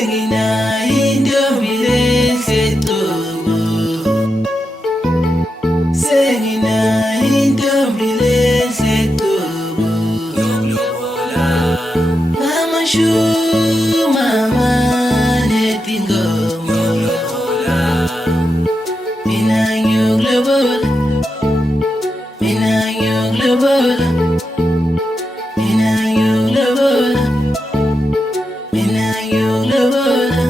Sengina indomile setobo Sengina indomile setobo Mama shu mama netingomo Mina yuglobola Mina yuglobola Mina yuglobola Mina yuglobola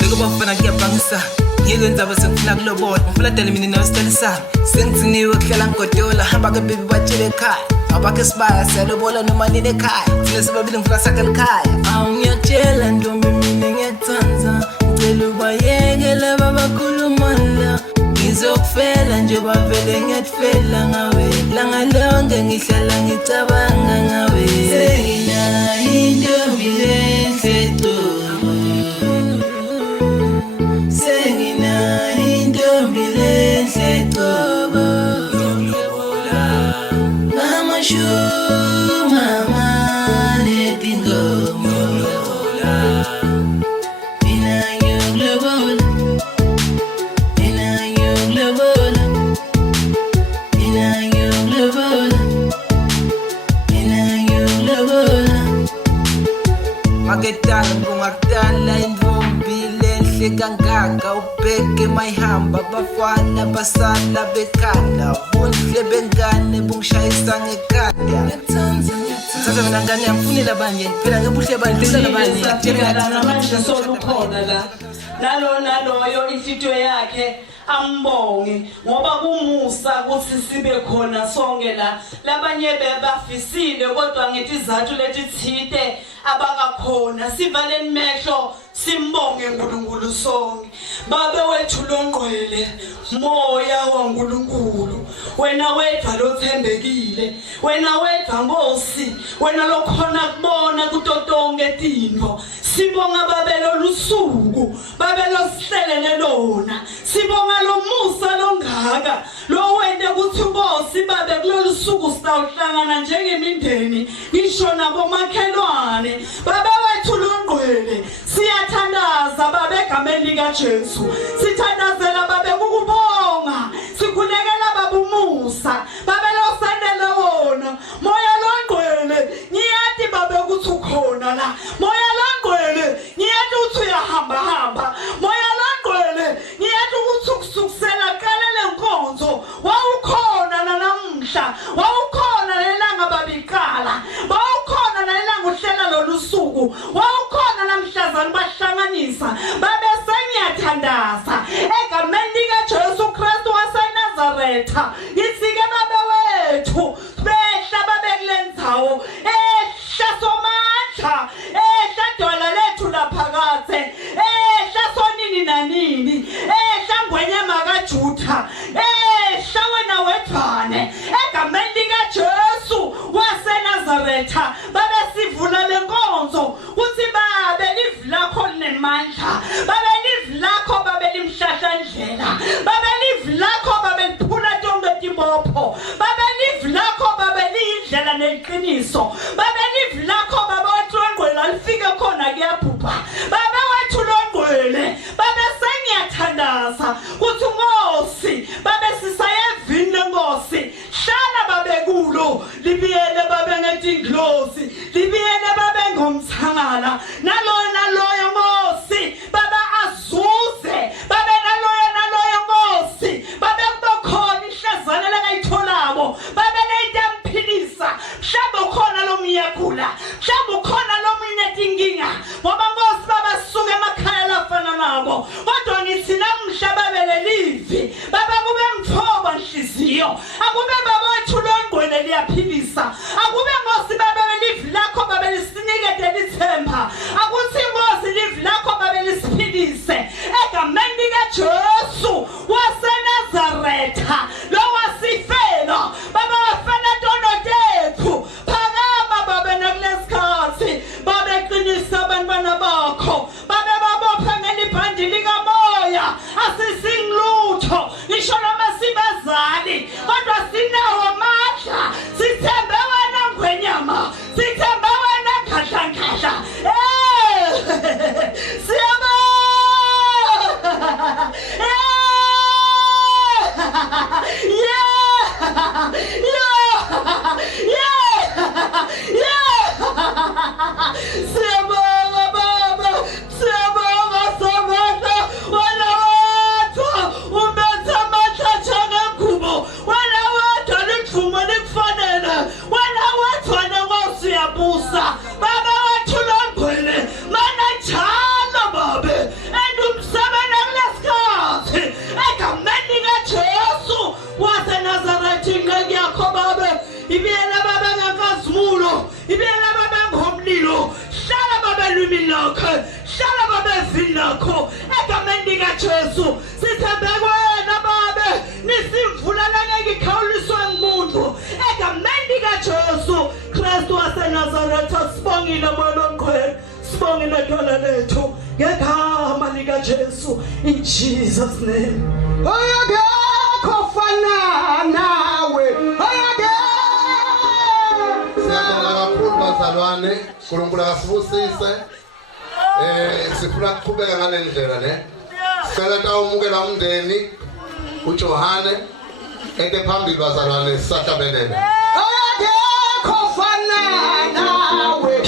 Look bafana ngiyabangisa ngikwenza bese ngifuna kulobola ngifuna dela mina nawusitelisa sengitsiniwe kuhlela ngodola hamba ke baby batshele ekhaya abakhe sibaya siyalobola noma nini ekhaya thina sibabili ngifuna sakhe ekhaya awungiyatshela ntombi mina ngiyathanda ngicela ubayeke laba bakhuluma la ngizokufela nje bavele ngiyatfela ngawe langa lonke ngihlala ngicabanga ngawe Sengina intombi lesetobo Sengina intombi lesetobo Mama shu mama netingomo Mina yuglobola Mina yuglobola Mina yuglobola Mina yuglobola Maketala ngungakudala intombi lenhle kangaka ubheke mayihamba bafana basala bekhala bunhle bengane bungishayisa ngekhaya Sasa mina ngane yamfunela abanye phela ngebuhle bandlela abanye akutshela namanje solukhona la naloyo inhlityo yakhe ambonge ngoba kumusa ukuthi sibe khona sonke la labanye bebafisile kodwa ngithi izathu lethi thite abakakhona sivaleni mehlo simbonge uNkulunkulu sonke babe wethu longqwele moya waNkulunkulu wena wedwa lothembekile wena wedwa Nkosi wena lokhona kubona kutotonke tinto sibonga babelo lusuku babelo sihlelele lona sibonga lo musa longaka lo wende kuthi Nkosi babe kulolu suku sitawuhlangana njengemindeni ngisho nabo makhelwane baba wethu longqwele siyathandaza babe egameni lika Jesu sithandazela babe ukubonga sikhulekela baba umusa babe lo sendele wona moya longqwele ngiyathi babe ukuthi ukhona la moya longqwele ngiyathi uthi uyahamba hamba moya longqwele ngiyathi ukuthi ukusukusela qalele nkonzo wawukhona namhla wawukhona lelanga babiqala wawukhona lelanga uhlela lolusuku wawukhona namhlazana bahlanganisa babe sengiyathandaza egameni lika Jesu Kristu waseNazaretha isike babe wethu behla babe kulendzawo ehla somandla ehla dwala lethu laphakathe ehla sonini nanini ehla ngwenyama kaJuda ehla wena wethwane egameni lika Jesu waseNazaretha babe sivula lenkonzo uthi babe livi lakho linemandla babe livi lakho babe limhlahlandlela babe livi lakho babe liphula tonke tibopho babe livi lakho babe liyindlela neqiniso babe livi lakho babe watlongqwela lifike khona kuyaphupha babe wethu longqwele babe sengiyathandaza kuthi Nkosi babe sisayevini lenkosi hlala babe kulo libiyele babe ngetinglozi libiyele babe ngomthangala naloyo Nkosi babe azuze babe naloyo Nkosi babe kubakhona ihlazana lakayitholabo babe leyidamphilisa mhlawumbe khona lo miyagula mhlawumbe khona lo minetinkinga ngoba Nkosi babe suke emakhaya lafana nabo kodwa ngithi namhla babe lelivi babe kube mthoba nhliziyo akube baba wethu longqwele liyaphilisa akube Nkosi babe livi lakho babe lisinikete lithemba akuthi Nkosi livi lakho babe lisiphilise egameni lika Jesu waseNazaretha lo wasifela baba wafana tonotethu phakama babe nakulesikhathi babe qinisa abantwana bakho babe babopha ngelibhandi likamoya asisingilutho ngisho noma sibazali kodwa sinawo amandla sithembe wena likaJesu sithembe wena Baba nisimvula langekhawuliswe ngumuntu egameni likaJesu Kristu waseNazaretha sibongile moyo omkhulu sibongile dwala lethu ngegama likaJesu in Jesus name oyakho fana nawe oyakho siyabonga kakhulu bazalwane uNkulunkulu akasibusise sifuna ukuqhubeka ngale ndlela le sicela umukela umndeni uJohane eke phambili bazalwane sisahlabelele oyakho fana nawe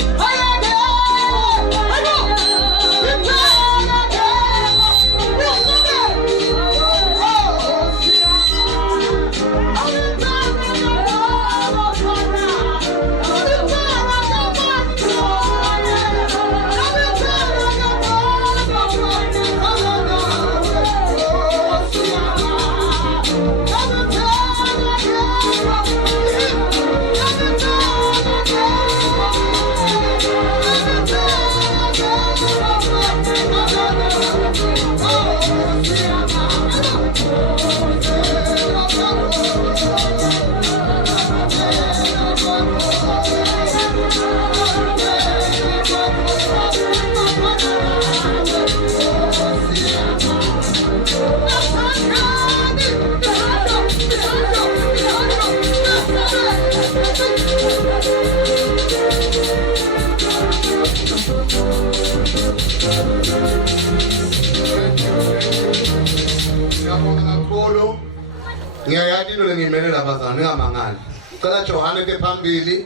ngiyayati into lengimelela abazalwane ningamangani cela Johane ke phambili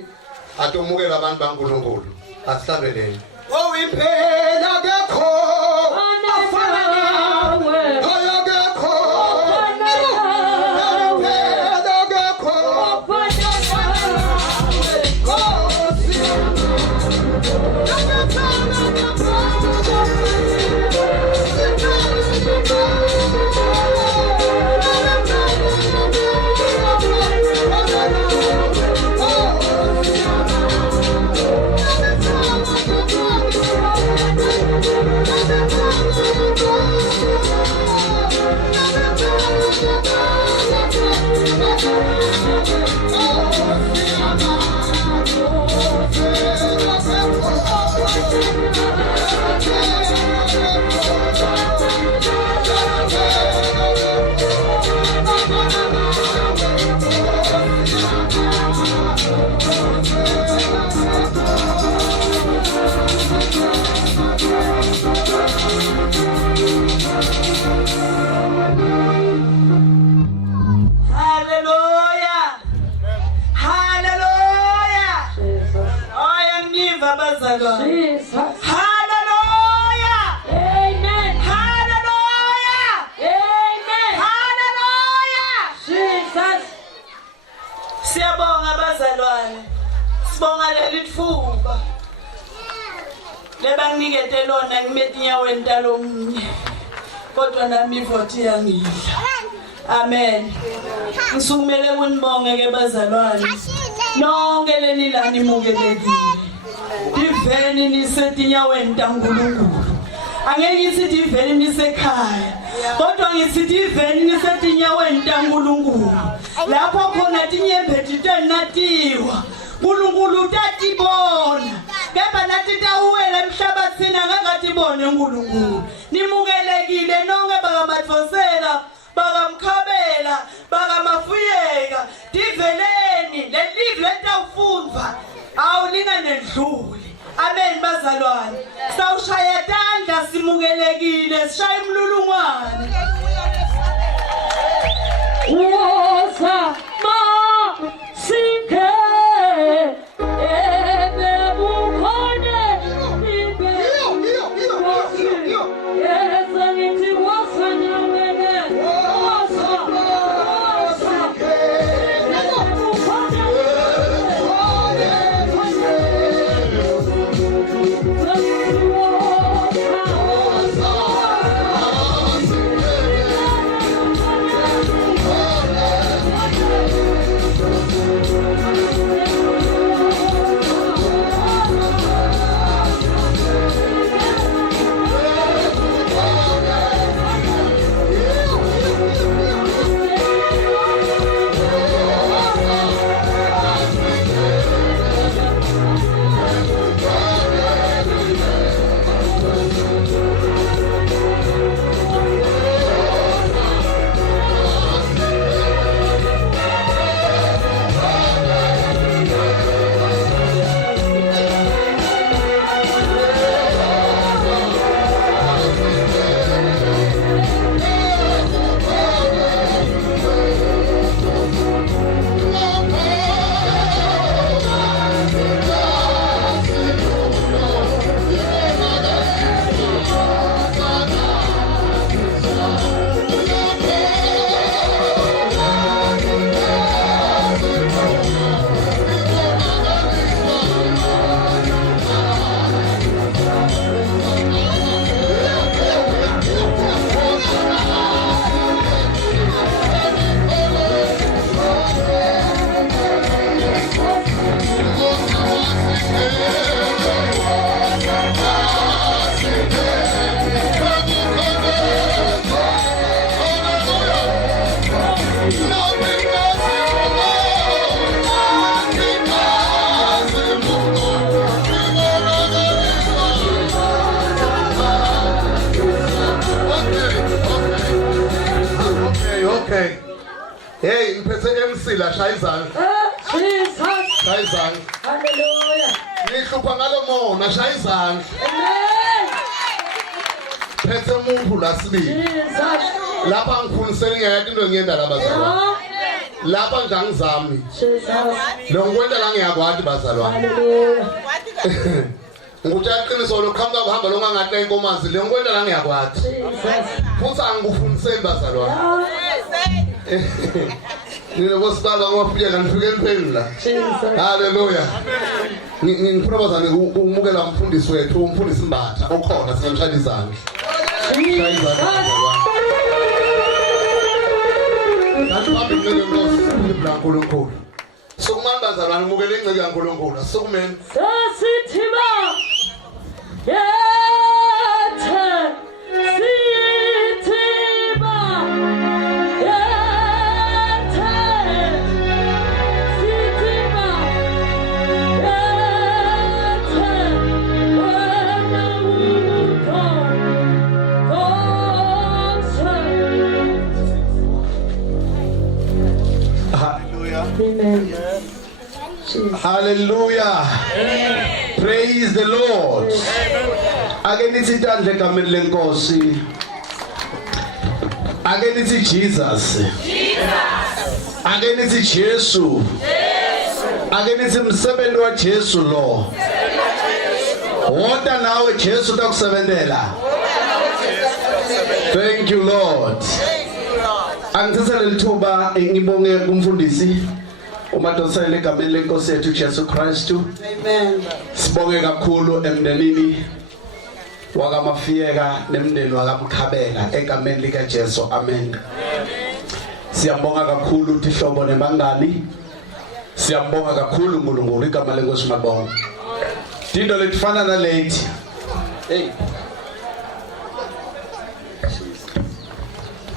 atomukela abantu baNkulunkulu asihlabeleni owiphela kekho afana nawe oyakho owiphela kekho afana nawe Nkosi Jesus. Hallelujah. Amen. Hallelujah. Amen. Hallelujah. Jesus. Siyabonga bazalwane. Sibonga leli thuba. Lebanginikete lona ngimethi nyaweni talomnye. Kodwa nami ivoti yangidla. Amen. Ngisukumele kunibonge ke bazalwane. Nonke leli lani mukelekile. Diveni nisetinyaweni taNkulunkulu. Angeke ngithi diveni nisekhaya. Kodwa ngithi diveni nisetinyaweni taNkulunkulu. Lapho khona tinyembeti tenatiwa. uNkulunkulu utatibona. Kepha nathi tawuwela emhlabathini angatibone uNkulunkulu. Nimukelekile nonke bakaMadvosela, bakaMkhabela, bakaMafuyeka. Diveleni lelive letawufundwa. Awulinga nedluli. Amen bazalwane. Sawushaya tandla simukelekile sishaya umlulungwane. Woza ma sinke ebe bukhone ibe yeza ngithi woza nyamene woza Hey, ngiphethe MC la shayizana. Jesus. Shayizana. Hallelujah. Ngihlupha ngalo mona shayizana. Amen. Phethe umuntu la sibili. Jesus. Lapha ngifundisela ngeke into ngiyenda labazalwane. Lapha njangizami. Jesus. Lo ngikwenda la ngiyakwathi bazalwane. Hallelujah. Nguthatha iqiniso lokuhamba kuhamba lo ngangahle Nkomazi le ngikwenda la ngiyakwathi. Jesus. Futhi angikufundiseli bazalwane. Ngiyabosibala ngomafuyeka nifike emphendula. Jesus. Hallelujah. Ngipropose ukumukela umfundisi wethu umfundisi Mbatha okhona sinamshaya izandla. Kanti uNkulunkulu. Sokumani bazalwane umukele inceke kaNkulunkulu. Sokumeni. Sasithima. Yethe. Sithima. Yethe. Sithima. Yethe. Wena Amen. Hallelujah. Praise the Lord. Ake nithi tandle egameni lenkosi. Ake nithi Jesus. Ake nithi Jesu. Ake nithi msebenzi wa Jesu lo. Wonke nawe Jesu takusebenzela. Thank you Lord. Angithatha lithuba ngibonge umfundisi umadosela egameni lenkosi yethu Jesu Kristu. Amen. Sibonge kakhulu emndenini wakamafuyeka nemndeni wakamkhabela egameni lika Jesu. Amen. Siyambonga kakhulu uThihlobo nebangani. Siyambonga kakhulu uNkulunkulu igama lenkosi mabonga. Dindo letfana nalethi. Hey.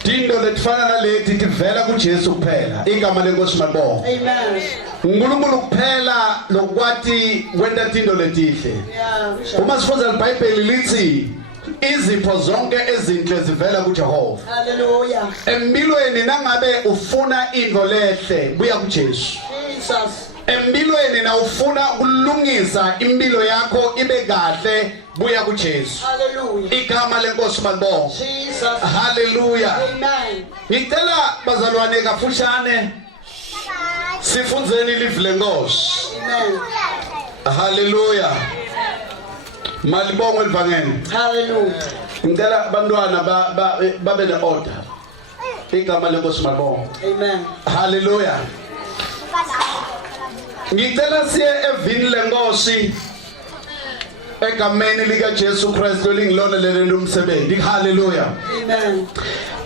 Dindo letfana nalethi tivela kuJesu kuphela igama lenkosi mabonga. Amen. uNkulunkulu kuphela lokwathi kwenta dindo letihle. Uma sifunda iBhayibheli lithi izipho zonke ezinhle zivela kuJehova. Hallelujah. Empilweni nangabe ufuna into lehle buya kuJesu. Jesus. Empilweni na ufuna ukulungisa impilo yakho ibe kahle buya kuJesu. Hallelujah. Igama lenkosi malibonga. Jesus. Hallelujah. Amen. Ngicela bazalwane kafushane sifundzeni live lenkosi. Amen. Hallelujah. Malibonga elivangeni. Hallelujah. Ngicela abantwana babe ne order. Igama lenkosi malibonga. Amen. Hallelujah. Ngicela siye evini lenkosi egameni lika Jesu Kristu lingilona lelo umsebenzi. Hallelujah. Amen.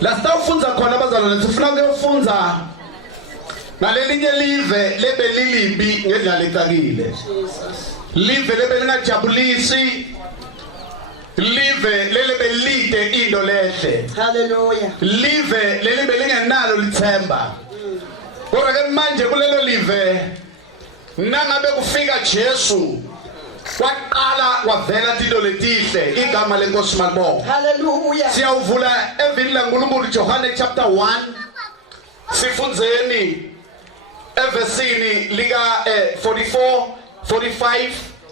La sitawufunza khona abazalwane sifuna ukuyofunza ngalelinye live lebe lilibi ngendlela ecakile. Jesus. Live lebe lingajabulisi. Live lebe lide into lehle. Hallelujah. Live lebe lingenalo lithemba. Kodwa ke manje kulelo live nangabe kufika Jesu waqala wavela into letihle igama lenkosi malibonga. Hallelujah. Siyawuvula evini laNkulunkulu Johane chapter 1 sifundzeni evesini lika 44 45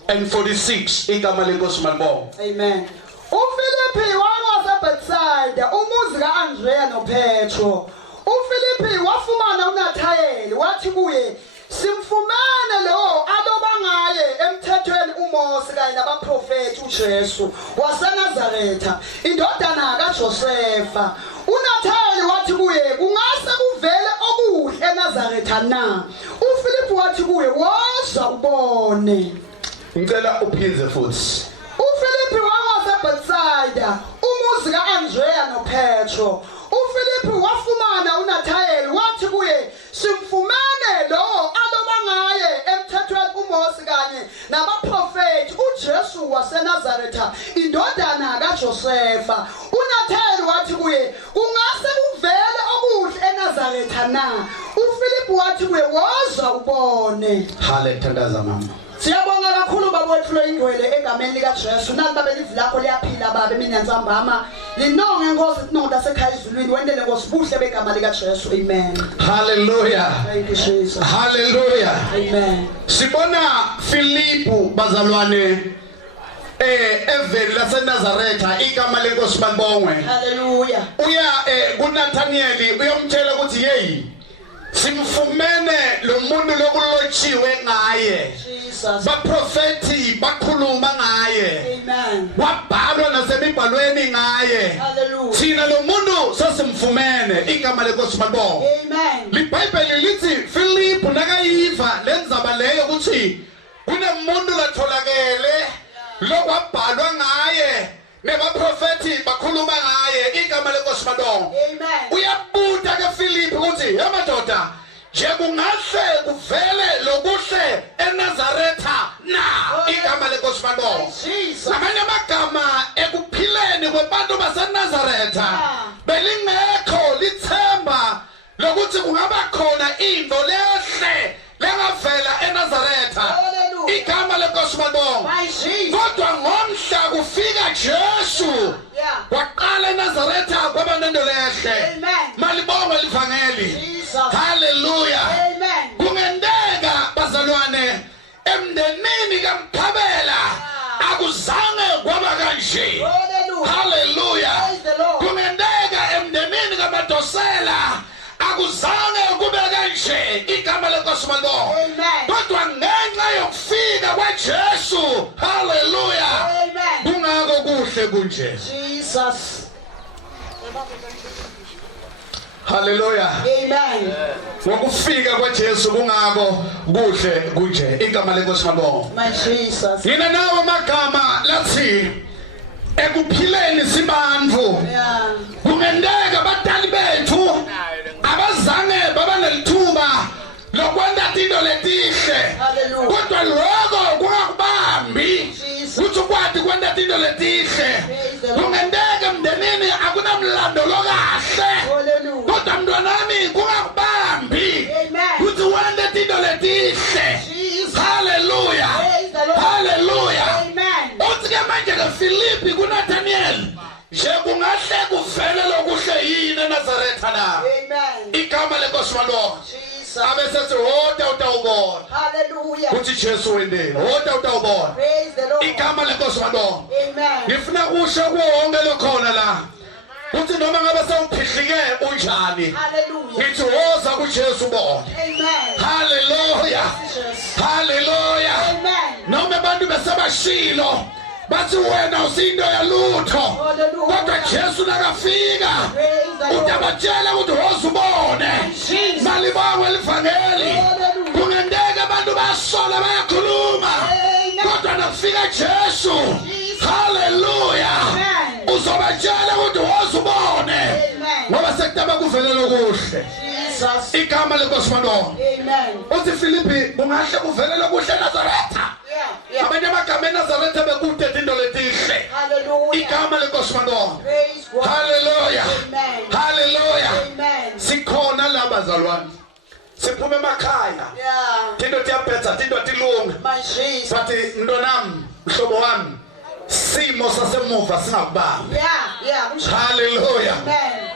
and 46 igama lenkosi malibonga. Amen. uFilipi waseBethsaida umuzi kaAndrea noPetro. uFilipi wafumana uNathayeli wathi kuye simfumene lo aloba ngaye emthethweni uMose kanye nabaprofeti uJesu waseNazaretha indodana kaJosefa. uNathayeli wathi kuye kungase kuvele okuhle eNazaretha na? uFilipi wathi kuye woza ubone. Ngicela uphinze futhi. uFilipi waseBethsaida umuzi kaAndrea noPetro. uFilipi wafumana uNathayeli wathi kuye simfumene lo aloba ngaye emthethweni uMose kanye nabaprofeti uJesu waseNazaretha indodana kaJosefa. uNathayeli wathi kuye kungase kuvele okuhle eNazaretha na? uFilipi wathi kuye woza ubone. Hale thandaza mama. Siyabonga kakhulu baba wethulo ingcwele egameni lika Jesu nali babe livi lakho liyaphila babe mina ntsambama linonge Nkosi sinonke asekhaya izulwini wendele Nkosi buhle begama lika Jesu amen hallelujah thank you Jesus hallelujah amen sibona Filipu bazalwane eveli laseNazaretha igama lenkosi balibongwe hallelujah uya kuNathaniel uyomtshela ukuthi hey simfumene lo muntu lokulotshiwe ngaye Jesus baprofeti bakhuluma ngaye amen wabhalwa nasemibhalweni ngaye hallelujah thina lo muntu sesimfumene igama lenkosi balibongwe amen liBhayibheli lithi Filipu nakayiva lenzaba leyo ukuthi kunemuntu latholakele lokwabhalwa ngaye nebaprofeti bakhuluma ngaye igama lenkosi balibongwe amen uyabuta ke Filipu ukuthi yamadoda nje kungahle kuvele lokuhle eNazaretha na igama lenkosi balibongwe Jesus ngamanye amagama ekuphileni kwabantu baseNazaretha belingekho lithemba lokuthi kungaba khona into lehle lengavela eNazaretha igama lenkosi balibongwe kodwa ngomhla kufika Jesu waqala eNazaretha kwaba nento lehle malibongwe livangeli hallelujah kungendeka bazalwane emndenini kaMkhabela akuzange kwaba kanje hallelujah kungendeka emndenini kaMadosela akuzange kube kanje igama lenkosi balibongwe kodwa ngenxa yokufika kwaJesu hallelujah kungako kuhle kunje Jesus hallelujah amen ngokufika kwaJesu kungako kuhle kunje igama lenkosi balibongwe my Jesus yina nawo amagama lathi ekuphileni sibandvu kungendeka abadali bethu abazange baba nelithuba lokwenda into letihle kodwa lokho kungakubambi ukuthi ukwazi kwenda into letihle kungendeka emndenini akunamlando lokahle kodwa mntwanami kungakubambi ukuthi wende into letihle hallelujah hallelujah uthi ke manje ke Filipi kuNathaniel nje kungahle kuvele lokuhle yini eNazaretha na igama lenkosi balibongwe abesethi hoda utawubona hallelujah uthi Jesu wendeni hoda utawubona praise the Lord igama lenkosi balibongwe amen ngifuna usho kuwonke lokhona la uthi noma ngabe sewuphihlike unjani hallelujah ngithi woza kuJesu bona amen hallelujah hallelujah amen noma abantu besebashilo bathi wena usinto yalutho kodwa Jesu nakafika utabatshela ukuthi wozubone malibongwe livangeli kungendeka abantu basola bayakhuluma kodwa nakufika Jesu hallelujah uzobatshela ukuthi wozubone ngoba sekutaba kuvele lokuhle Jesus igama lenkosi balibongwe amen uthi Filipi kungahle kuvele lokuhle eNazaretha abanye amagama eNazaretha bekude into letihle hallelujah igama lenkosi balibongwe praise God hallelujah amen hallelujah amen sikhona la bazalwane siphume emakhaya into tiyaphetha into tilunga my Jesus bathi mntwanami mhlobo wami simo sasemuva singakubamba hallelujah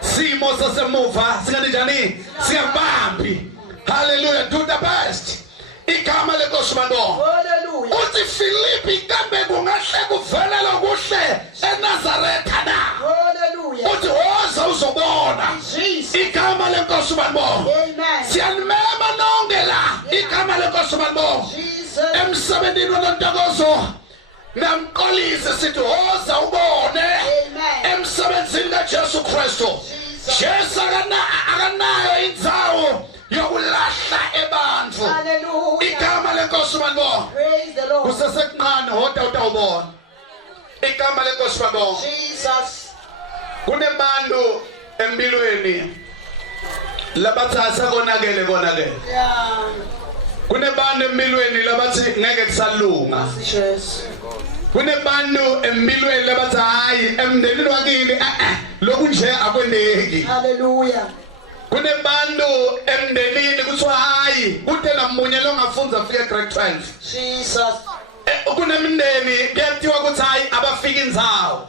simo sasemuva singathi njani singakubambi hallelujah do the best igama lenkosi balibongwe hallelujah uthi Filipi kambe kungahle kuvele lokuhle eNazaretha na hallelujah uthi woza uzobona Jesus igama lenkosi balibongwe amen siyanimema nonke la igama lenkosi balibongwe Jesus emsebenzini waNontokozo namqolise sithi woza ubone emsebenzini kaJesu Kristu Jesu akanayo indzawo yokulahla ebantfu igama lenkosi balibongwe praise the Lord kuseseqane hoda utawubona igama lenkosi balibongwe Jesus kunebantu empilweni labathatha konakele kunebantu empilweni labathi ngeke kusalunga Jesus kunebantu empilweni labathi hayi emndenini wakini lokhu nje akwendeki hallelujah kunebantu emndenini kuthiwa hayi kude namunye longafunza afike grade 12 Jesus kunemindeni kuyathiwa ukuthi hayi abafika indzawo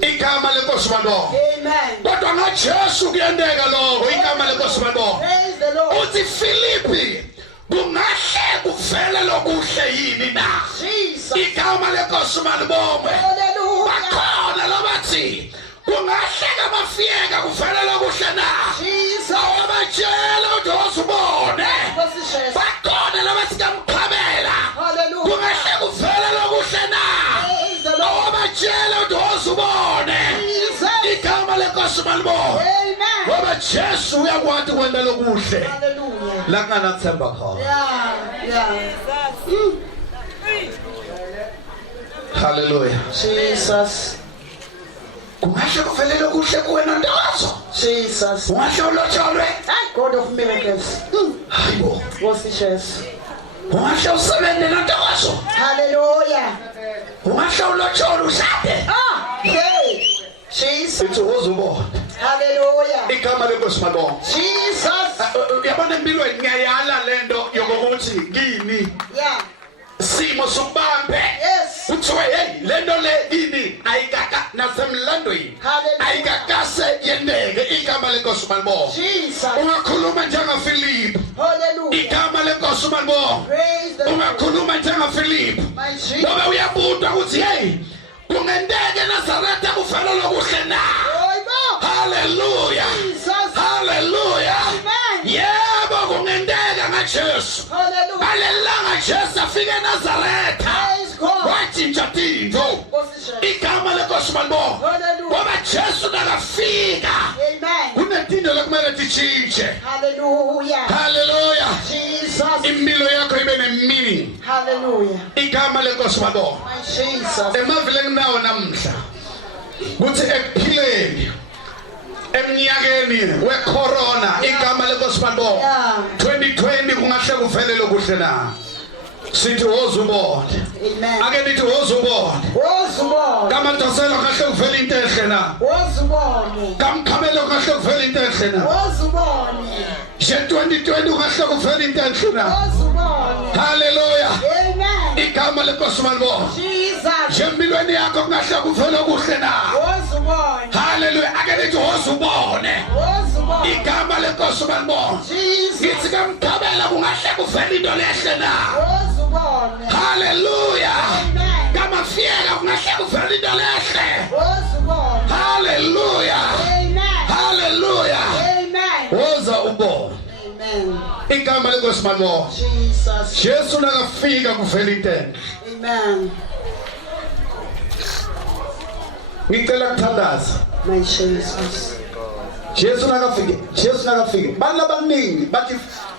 igama lenkosi malibonga Amen. kodwa ngaJesu kuyendeka lokho igama lenkosi malibonga Praise the Lord. uthi Filipi kungahle kuvele lokuhle yini na Jesus. igama lenkosi malibonga Hallelujah. bakhona labathi kungahle kamafuyeka kuvele lokuhle na Jesus. abatshela ukuthi usubone Position. bakhona labathi Mkhabela Hallelujah. kungahle kuvele lokuhle na Praise the Lord. abatshela ukuthi usubone Jesus. igama lenkosi malibonga Amen. ngoba Jesu uyakwazi kwenda lokuhle Hallelujah. la nganathemba khona Yeah. hallelujah Jesus. kungahle kuvele lokuhle kuwena Nontokozo Jesus. ungahle ulotsholwe God of miracles. hayibo Positions. ungahle usebenze Nontokozo Hallelujah. ungahle ulotsholwe ushade Hey. Jesus. ithi uzubona Hallelujah. igama lenkosi malibonga Jesus. yabona empilweni ngiyayala lento yokuthi kini Yeah. simo sokubambe Yes. kuthiwe hey lento le kini ayikaka nasemlandweni Hallelujah. ayikakase yendeke igama lenkosi malibonga Jesus. ungakhuluma njengaFilipi Hallelujah. igama lenkosi malibonga Praise the Lord. ungakhuluma njengaFilipi My Jesus. ngoba uyabudwa ukuthi hey kungendeke Nazareth kuvela lokuhle na haleluya Jesus. haleluya Amen. yebo kungendeka ngaJesu Hallelujah. alelanga Jesu afike eNazaretha Praise God. watshintsha into Position. igama lenkosi malibonga Hallelujah. ngoba Jesu nakafika Amen. kunetinto lekumele titshintshe Hallelujah. haleluya Jesus. impilo yakho ibe ne-meaning Hallelujah. igama lenkosi malibonga My Jesus. emavile enginawo namhla kuthi ekuphileni emnyakeni wecorona igama lenkosi malibonga Yeah. 2020 kungahle kuvele lokuhle na sithi wozubona Amen. ake nithi wozubona Wozubone. kaMadoselo kahle kuvele into ehle na Wozubone. kaMkhabela kahle kuvele into ehle na Wozubone. je 2020 kahle kuvele into ehle na Wozubone. haleluya Amen. igama lenkosi malibonga Jesus. je empilweni yakho kungahle kuvele okuhle na Wozubone. haleluya ake nithi wozubone Wozubone. igama lenkosi malibonga Jesus. ngithi kaMkhabela kungahle kuvele into lehle na Wozubone. haleluya Amen. kamafuyeka kungahle kuvele into lehle Wozubone. haleluya Amen. haleluya Amen. woza ubona Amen. igama lenkosi malibonga Jesus. Jesu nakafika kuvele into enhle Amen. ngicela kuthandaza My Jesus. Jesu nakafika bantu abaningi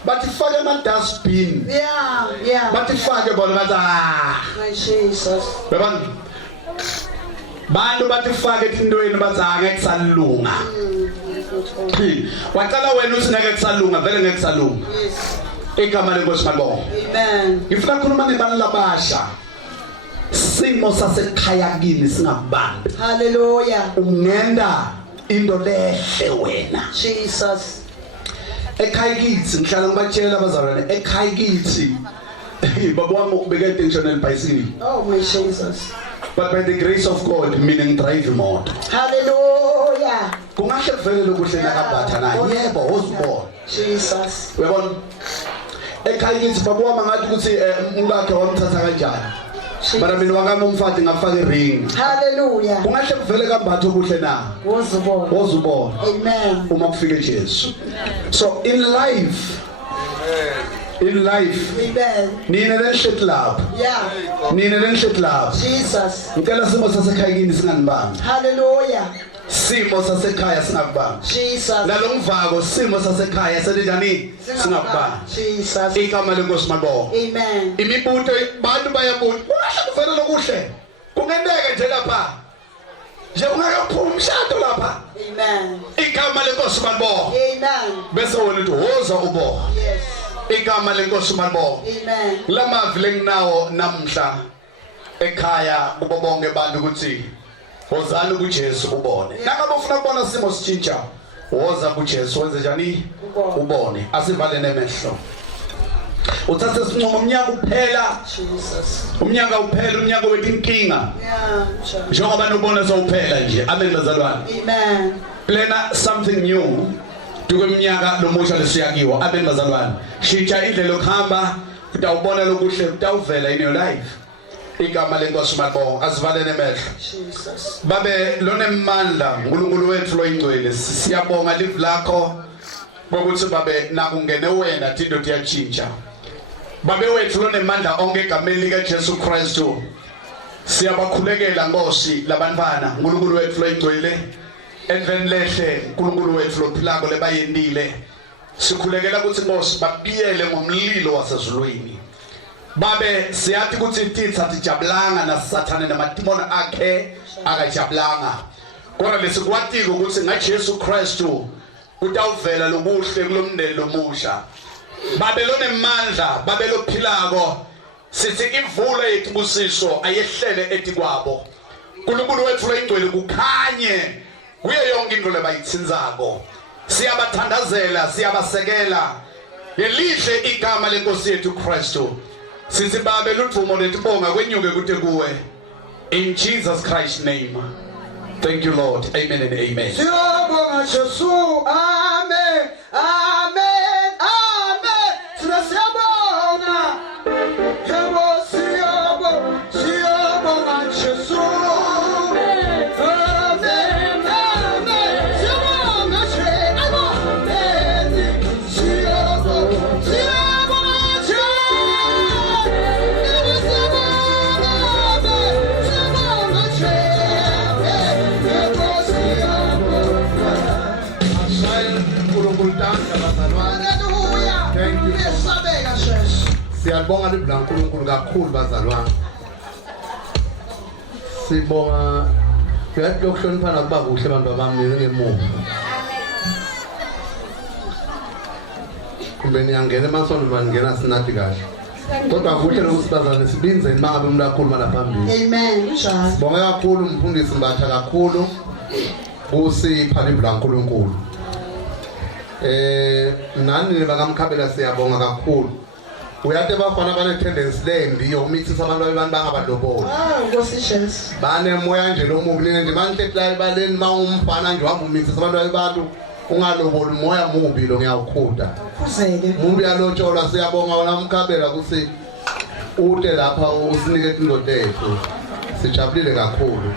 bathi fake ama-dustbin Yeah. bathi fake bona bathi My Jesus. bantu bathi fake etintweni bathi ngeke kusalunga waqala wena uthi ngeke kusalunga vele ngeke kusalunga Yes. igama lenkosi malibonga Amen. ngifuna ukukhuluma nebantu labasha simo sasekhaya kini singakubambi Hallelujah. ungenda into lehle wena Jesus. ekhaya kithi ngihlala ngibatshela abazalwane ekhaya kithi baba wami ubekade ngishona elibhayisikili Oh, my Jesus. but by the grace of God mina ngidrive imoto Hallelujah. kungahle kuvele lokuhle nakabatha na yebo uzibona Jesus. uyabona ekhaya kithi baba wami ngathi ukuthi umkakhe wamthatha kanjani bara mina wakami umfati ngafaka iring Hallelujah. kungahle kuvele kambatho kuhle na Wozubone. wozubona Amen. uma kufike Jesu so in life Amen. nina lenhleti lapha Yeah. nina lenhleti lapha Jesus. ngicela simo sasekhaya kini singanibambi Hallelujah. simo sasekhaya singakubambi Jesus. nalomvako simo sasekhaya senjani singakubambi Jesus. igama lenkosi malibonga Amen. imibuto bantu bayabuta kungahle kuvele lokuhle kungenteke nje lapha nje ungakaphuma umshado lapha Amen. igama lenkosi malibonga Amen. bese wena uthi woza ubona Yes. igama lenkosi malibonga Amen. lamavile nginawo namhla ekhaya kubo bonke abantu ukuthi wozani kuJesu ubone nangabe ufuna ukubona simo sitshintsha woza kuJesu wenze njani ubone asivale nemehlo uthathe isinqumo umnyaka uphela Jesus. umnyaka uphela umnyaka wetinkinga Yeah. njengoba nobona sowuphela nje amen bazalwane Amen. plana something new dukweminyaka lomusha lesiyakiwo amen bazalwane shintsha indlela yokuhamba utawubona lokuhle utawuvela in your life igama lenkosi malibonga asivalele emehlo Jesus. babe lonemandla uNkulunkulu wethu loyingcwele siyabonga live lakho ukuthi babe nakungene wena tinto tiyatshintsha babe wethu lonemandla onke egameni lika Jesu Kristu siyabakhulekela Nkosi labantwana uNkulunkulu wethu loyingcwele endleni lehle uNkulunkulu wethu lophilako lebayendile sikhulekela ukuthi Nkosi babiyele ngomlilo wasezulwini babe siyathi ukuthi titha tijabulanga nasathane namadimoni akhe akajabulanga kodwa lesikwatiko ukuthi ngaJesu Kristu utawuvela lobuhle kulomndeni lomusha babe lonemandla babe lophilako sithi imvula yethubusiso ayehlele etikwabo uNkulunkulu wethu loyingcwele kukhanye kuye yonke into lebayitsinzako siyabathandazela siyabasekela ngelihle igama lenkosi yethu Kristu sithi babe ludumo letibonga kwenyuke kude kuwe in Jesus Christ's name. Thank you Lord. Amen and amen. Siyabonga Jesu. Amen. Amen. Amen. Siyabonga. Yebo siyabonga. Siyabonga Jesu. Amen. Amen. Siyabonga Jesu. Amen. Siyabonga. Siyabonga Jesu. Yebo siyabonga. Siyabonga Jesu. Yebo siyabonga. uNkulunkulu thanka bazalwane. Hallelujah. Thank you. Uyesabeka Jesu. Siyabonga libla uNkulunkulu kakhulu bazalwane. Sibonga uyathi lokuhloniphana kuba kuhle abantu bami ngemuva. Kumbe niyangena emasonto maningena sinathi kahle. Kodwa kuhle lokusibazana sibinze mangabe umuntu akhuluma la phambili. Amen. Njalo. Sibonga kakhulu umfundisi Mbatha kakhulu usipha libla uNkulunkulu. Nani bakamkhabela siyabonga kakhulu. Uyathi bafana bane tendency lembi yokumithisa abantu abantu bangabalobolo. Nkosi Jesu. Bane moya nje lomubi nje manje la baleni mawumfana nje wahamba umithisa abantu ungaloboli moya mubi lo ngiyawukhuda. Kuzeke. Mubi yalotsholwa siyabonga wona Mkhabela kusi ute lapha usinike indoda yethu. Sijabulile kakhulu.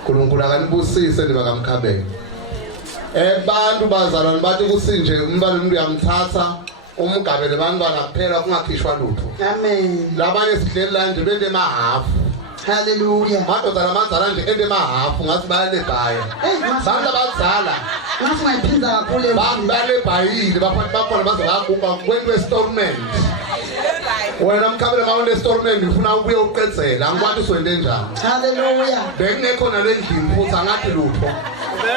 uNkulunkulu akanibusise nibakamkhabela. Abantu bazalwane bathi kusinje umbani umuntu uyamthatha umgabele bantwana kuphela kungakhishwa lutho. Amen. Labanye sidleli la nje bende emahafu. Hallelujah. Madoda lamazala nje ende emahafu ngathi bayalebhaya. Bantu abazala Ngathi ngayiphinda kakhulu balebhayile baphathi bakhona baze baguqa kwento installment. Wena Mkhabela mawune installment ufuna ubuye uqedzela angikwazi uswende njani. Hallelujah. Bengekho nalendlini futhi angathi lutho.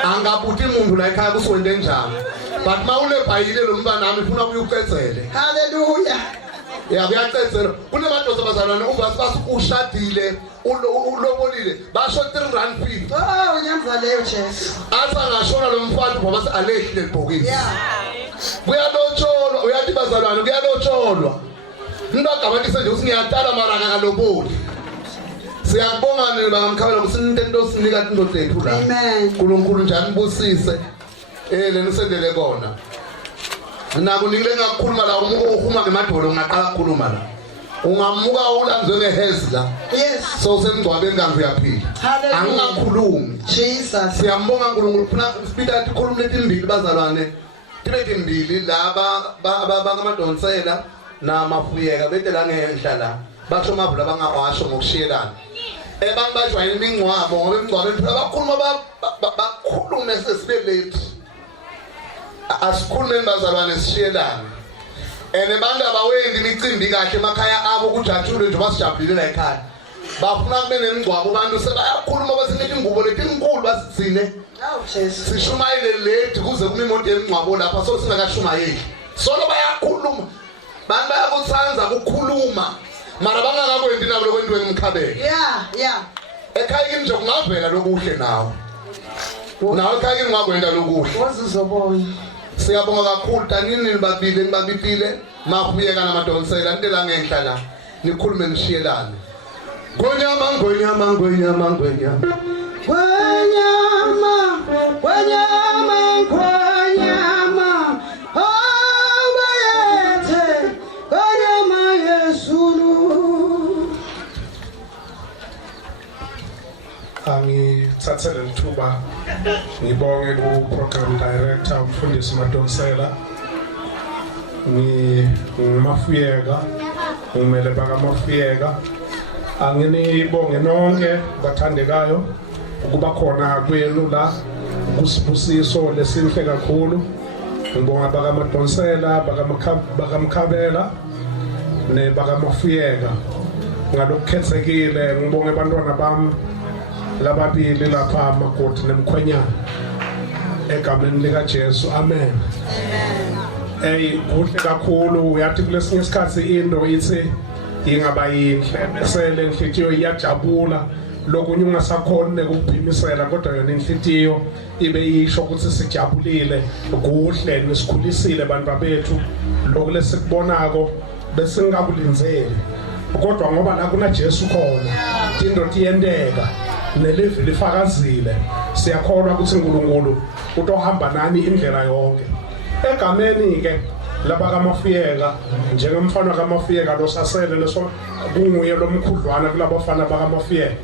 Angabuthi umuntu la ekhaya kuswende njani. But mawule bhayile lo mntwana nami ufuna uyuqedzele. Hallelujah. Yeah, kuyaqedzela. Kunemadoda bazalwane ubasi ushadile ulobolile basho 3 rand fee. Oh, unyamza leyo Jesu. Asa ngashona lo mfana ngoba alehle lebhokisi. Yeah. Kuyalotsholwa uyathi bazalwane kuyalotsholwa. Into agabanise nje usingiyatala maraka kaloboli. Siyabonga nina bakamkhabela kusinike into sinika into zethu la. Amen. uNkulunkulu njani busise. Leni sendele kona. Nako nikile ngakukhuluma la uma ngemadolo ngaqala ukukhuluma la. Ungamuka ulanzwe ngehezla. Yes. So semgcwabeni kanti uyaphila. Hallelujah. Angingakhulumi. Jesus. Siyambonga uNkulunkulu funa sipita ikhulumo letimbili bazalwane. Tibe timbili laba bakamadonsela namafuyeka bete la ngenhla la. Basho mavula bangawasho ngokushiyelana. Abantu bajwayele imingcwabo ngoba emgcwabeni phela bakhuluma bakhulume sesibe late. Asikhulume bazalwane sishiyelana. Abantu abawendi imicimbi kahle emakhaya abo kujatshule nje basijabulile la ekhaya. Bafuna kube nemingcwabo abantu sebayakhuluma basinike ingubo leti inkulu basitsine. Oh Jesus. Sishumayele late kuze kuma imoto yemingcwabo lapha so singakashumayeli. Solo bayakhuluma. Bantu bayakuthanza ukukhuluma. Mara bangakakwendi nabo lokwendweni Mkhabela. Yeah. Ekhaya kimi nje kungavela lokuhle nawe. Nawe ekhaya kimi ngakwenda lokuhle. Wozizobona. Siyabonga kakhulu tanini nibabile Mafuyeka namadonsela ntela ngenhla la. Nikhulume nishiyelane. Ngonyama. Angithathele lithuba ngibonge ku-program director umfundisi Madonsela ngimafuyeka ngimele bakamafuyeka anginibonge nonke bathandekayo ukuba khona kwenu la kusibusiso lesinhle kakhulu ngibonga bakamadonsela bakamkhabela nebakamafuyeka ngalokukhethekile ngibonge abantwana bami lababili lapha makoti nemkhwenyana egameni lika Jesu amen. Kuhle kakhulu uyathi kulesinye isikhathi into ithi ingaba yinhle bese le nhliziyo iyajabula lokunye ungasakhona ukuphimisela kodwa yona inhliziyo ibe yisho ukuthi sijabulile kuhle nesikhulisile abantu bethu lokho lesikubonako bese singakulinzeli kodwa ngoba la kuna Jesu khona into tiyendeka nelevi lifakazile siyakholwa ukuthi uNkulunkulu utohamba nani indlela yonke egameni ke laba kaMafuyeka njengomfana kaMafuyeka losasele leso kunguye lomkhudlwana kulabafana bakaMafuyeka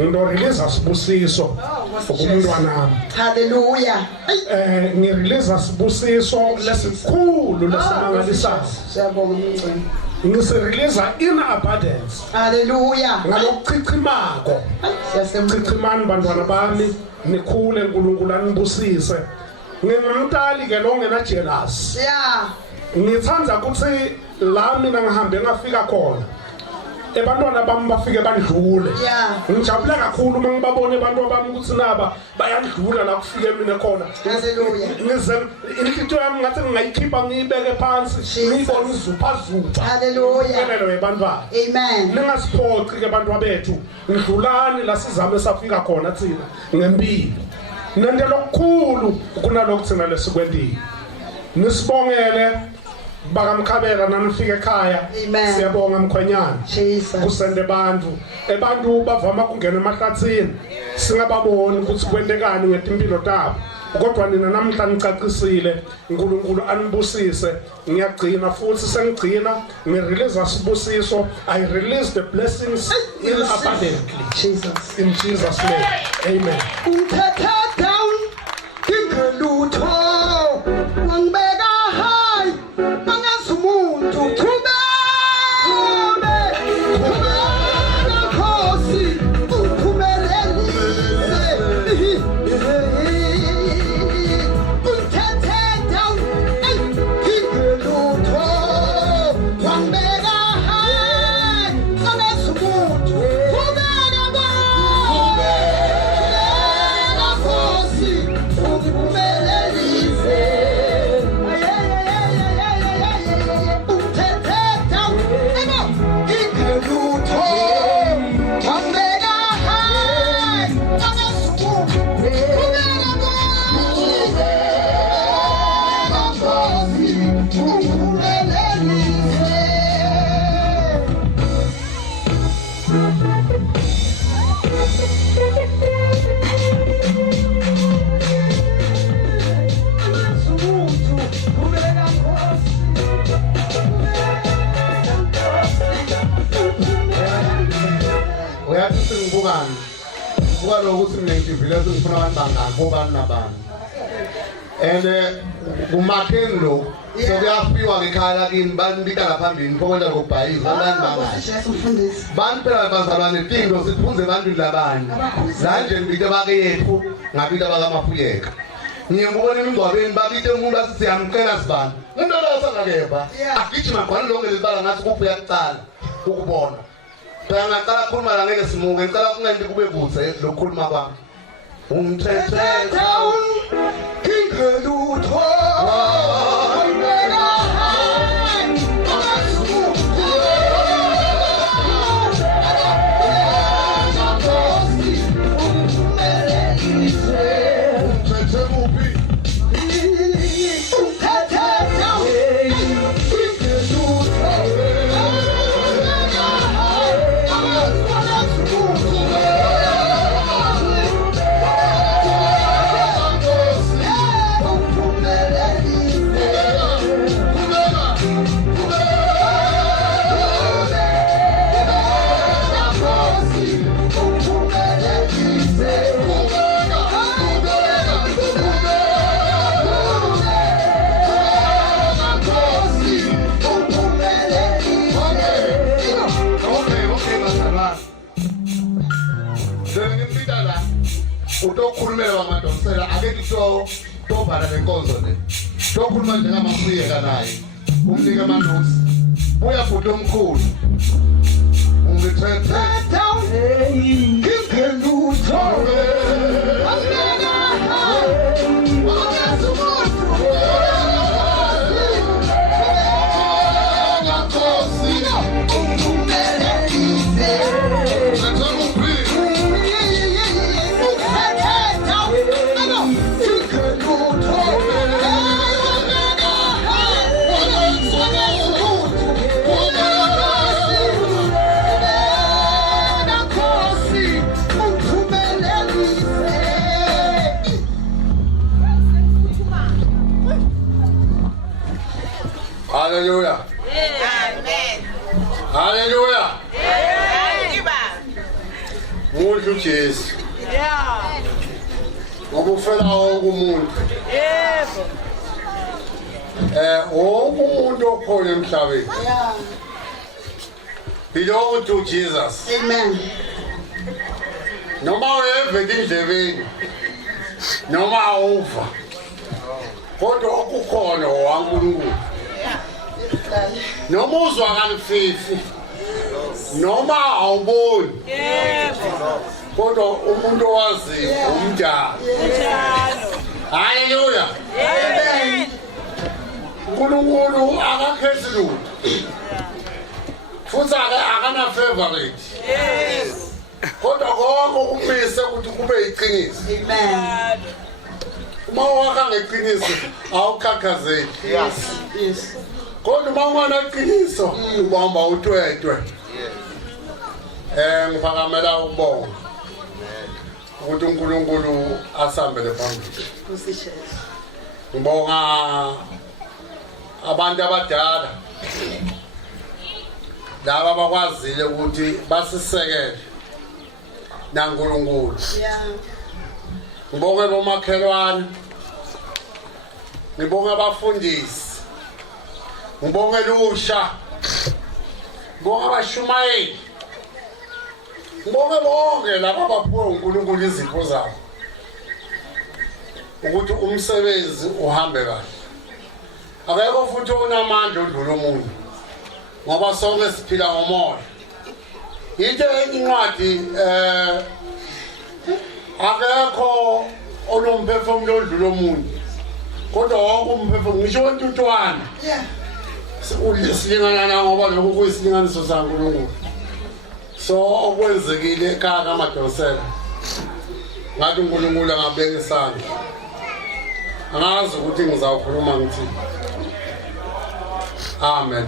ngidoriliza sibusiso kumntwana haleluya ngiriliza sibusiso lesikhulu lesimangalisayo siyabonga umncane ngisiriliza in abundance haleluya ngalokuchichimako siyasemchichimani bantwana bami nikhule uNkulunkulu anibusise ngingumntali ke lo ngena jealous ngithanda ukuthi la mina ngihambe ngafika khona ebantwana bami bafike bandlule ngijabule kakhulu uma ngibabone abantu bami ukuthi naba bayandlula la kufike mina khona haleluya ngize inhliziyo yami ngathi ngingayikhipha ngiyibeke phansi ngiyibone izupha haleluya ngelo ebantwana amen ningasiphoqi ke abantu bethu ngidlulani la sizame safika khona thina ngempilo nende lokukhulu kunalokho thina lesikwendile nisibongele bakamkhabela nanifike ekhaya siyabonga mkhwenyana kusende abantu bavama kungena emahlathini singababoni ukuthi kwendekani ngetimpilo tabo kodwa nina namhla nicacisile uNkulunkulu anibusise ngiyagcina futhi sengigcina ngirelease sibusiso I release the blessings in abundantly Jesus in Jesus name amen umthatha down ingelutho wangibeka high angazumuntu thube Nkosi uphumelelise umthatha down ingelutho wangibeka high angazumuntu buka lokuthi nginentivile sifuna abantu bangakho bani nabani kumakheni lo sokuyafiwa ngekhaya kini banibika ngaphambili phokwenza ngokubhayiza abantu bangakho bantu phela bazalwane tinto sifunze abantu labanye lanje ngibike bakeyethu ngabike bakamafuyeka ngiyembona imingcwabeni babite umuntu asithi siyamcela sibani umuntu osangakeva agijima khona lonke libala ngathi kuphuya kucala ukubona phela ngaqala khuluma la ngeke simuke ngicela kungendi kube kude lokukhuluma kwami umthethe kingelutho uzobhala lenkonzo le. Lokhuluma njengamafuyeka naye. Umnika amanosi. Buya futhi omkhulu. Ungithethe down. Ngikhenutho. Hallelujah. Amen. Hallelujah. Munthu Jesu. Yeah. Ngoba ufela wonke umuntu. Yebo. Wonke umuntu okhona emhlabeni. Yeah. Belong to Jesus. Amen. Noma uyeva indlebeni. Noma awuva. Kodwa okukhona waNkulunkulu. Noma uzwa kalififi. Noma awuboni. Yebo. Kodwa umuntu owaziyo umdala. Hallelujah. Amen. uNkulunkulu akakhethi lutho. Futhi akana favorite. Yes. Kodwa konke ukumise ukuthi kube iqiniso. Amen. Uma wakha ngeqiniso awukhakhazeki. Yes. Kodwa uma unganeqiniso ubamba utwetwe. Ngiphakamela ukubonga. Ukuthi uNkulunkulu asambele phambili. Ngibonga abantu abadala laba abakwazile ukuthi basisekele naNkulunkulu. Yeah. Ngibonge bomakhelwane. Ngibonge abafundisi. Ngibonge lusha. Ngibonge abashumayeli. Ngibonge bonke laba abaphiwe uNkulunkulu izipho zabo. Ukuthi umsebenzi uhambe kahle. Akekho futhi onamandla odlula umuntu. Ngoba sonke siphila ngomoya. Into incwadi akekho onomphefumulo odlula umuntu. Kodwa wonke umphefumulo ngisho untutwana. Yeah. Usilingana ngoba lokho kuyisilinganiso saNkulunkulu. So okwenzekile ekhaya kaMadonsela. Ngathi uNkulunkulu angabeka isandla. Angazi ukuthi ngizawukhuluma ngithini. Amen.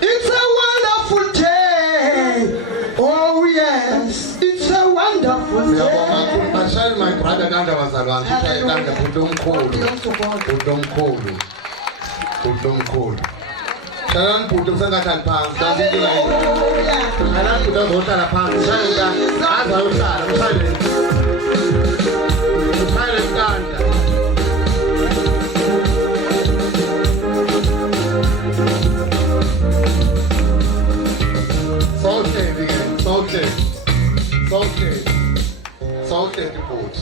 It's a wonderful day. Oh yes, it's a wonderful day. Ashali my brother nanda bazalwane ngiyayithanda uDomkhulu. Shalani bhuti msengathani phansi kanti la yini. Shalani bhuti azohlala phansi shayela azayohlala mshayele. Mshayele nkanda. Sonke bhuti.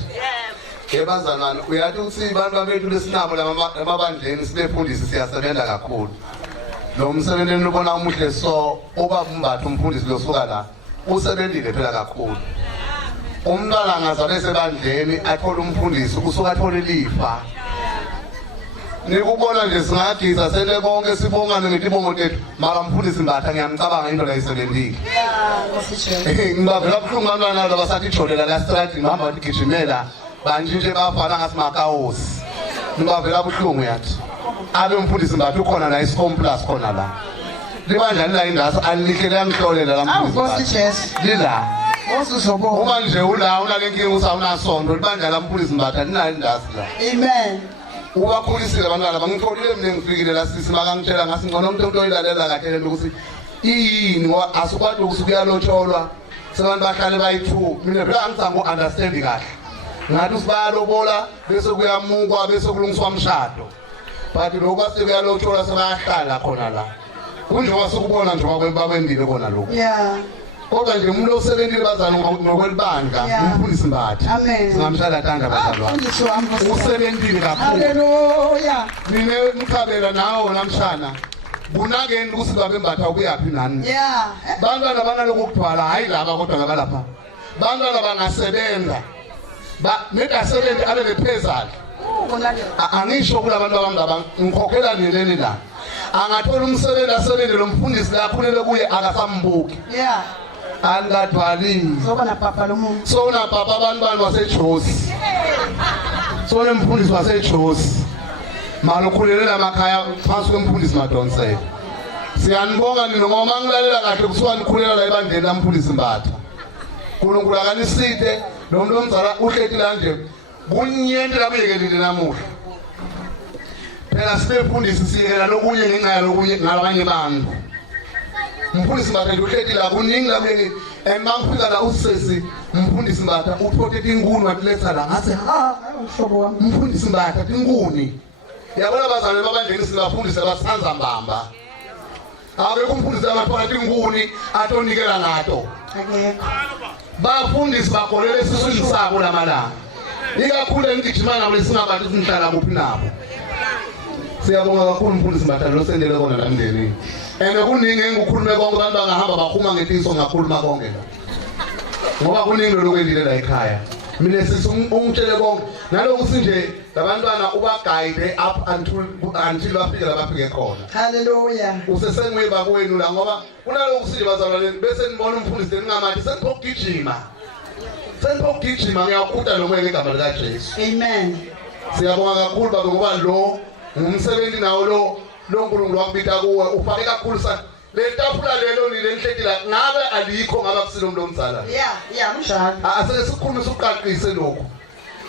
Yebazalwane uyathi uthi abantu bethu lesinabo lamabandleni sibefundisi siyasebenza kakhulu. Lo msebenzi enibona umuhle so obabumbatha umfundisi losuka la usebenzile phela kakhulu. Umntwana angazalwe sebandleni athola umfundisi usuka athola ilifa. Nikubona nje singagiza sele konke sibongane ngetibongo tethu mara umfundisi mbatha ngiyamcabanga into la isebenzile. Ngibavela buhlungu abantwana laba sathi jolela la strike ngihamba ngigijimela banjinje bafana ngasimakawosi. Ngibavela buhlungu yathi. Abe umfundisi mbatha ukhona la iScom Plus khona la. Libandla la indaso alihle langihlolela la mfundisi. Lila. Osuzobona. Uma nje ula lenkinga usawunasonto libandla la mfundisi mbatha lina indasi la. Amen. Ubakhulisile abantwana bangitholile mina ngifikile la sisi makangitshela ngasi ngcono umuntu oyilalela kahle lento ukuthi yini asukwazi ukuyalotsholwa sebantu bahlale bayi2 mina phela angizange understand kahle ngathi usibalobola bese kuyamukwa bese kulungiswa umshado but lokho asekuyalotsholwa sebayahlala khona la kunjengoba sikubona nje babendile kona lokho. Yeah. kodwa nje umuntu osebenzile bazana ngokwelibandla umfundisi Mbatha Amen. singamshaya tanda bazalwane usebenzile kakhulu Haleluya. mina Mkhabela nawo namhlanje bunakeni ukuthi babe Mbatha ukuyaphi nani Yeah. bantwana banaloku kuthwala hayi laba kodwa ngabalapha bantwana bangasebenza nedasebenzi abe bephezulu angisho kulabantu abamdaba ngikhokhela nileni la angathola umsebenzi asebenze lo mfundisi la akhulele kuye akasambuki Yeah. angadwali Sokona papa lo muntu. sona papa abantwana baseJosi sona umfundisi waseJosi malo khulelele amakhaya phansi kwemfundisi Madonsela siyanibonga nina ngoba mangilalela kahle kusuka nikhulela la ebandleni lamfundisi Mbatha uNkulunkulu akanisithe lo muntu omzala uhletile kanje kunyente labuyekelile namuhla phela sibefundisi siyekela lokunye ngenxa yalokunye ngabanye bantu umfundisi Mbatha nje uhletile akuningi labuye mangifika la usesi umfundisi Mbatha uphothe inkuni watiletha la ngathi ha Umhlobo wami. umfundisi Mbatha inkuni yabona abazalwane babandleni sibafundisa basanza mbamba akekho umfundisi abathwala inkuni atonikela ngato Akekho. bafundisi bakholele esiswini sabo lamalanga ikakhulu engigijima nabo lesingabantu sihlala kuphi nabo siyabonga kakhulu umfundisi Mbatha lo sendele kona la mndenini kuningi engikukhulume konke abantu bangahamba bahuma ngetiso ngakhuluma konke la ngoba kuningi lokwendile la ekhaya mina sithi ungitshele konke naloku sinje labantwana ubaguide up until bafike la bafike khona Haleluya. usesengweba kwenu la ngoba kunaloku sinje bazalwane bese nibona umfundisi ningamathi senipokugijima ngiyakhuta lo moya ngegama lika Jesu Amen. siyabonga kakhulu baba ngoba lo ngumsebenzi nawo lo uNkulunkulu wakubita kuwe ufake kakhulu sana le tafula lelo nilenhletila ngabe alikho ngaba kusilo umuntu omzala Yeah, mshaka. aseke sikhulume siqaqise lokho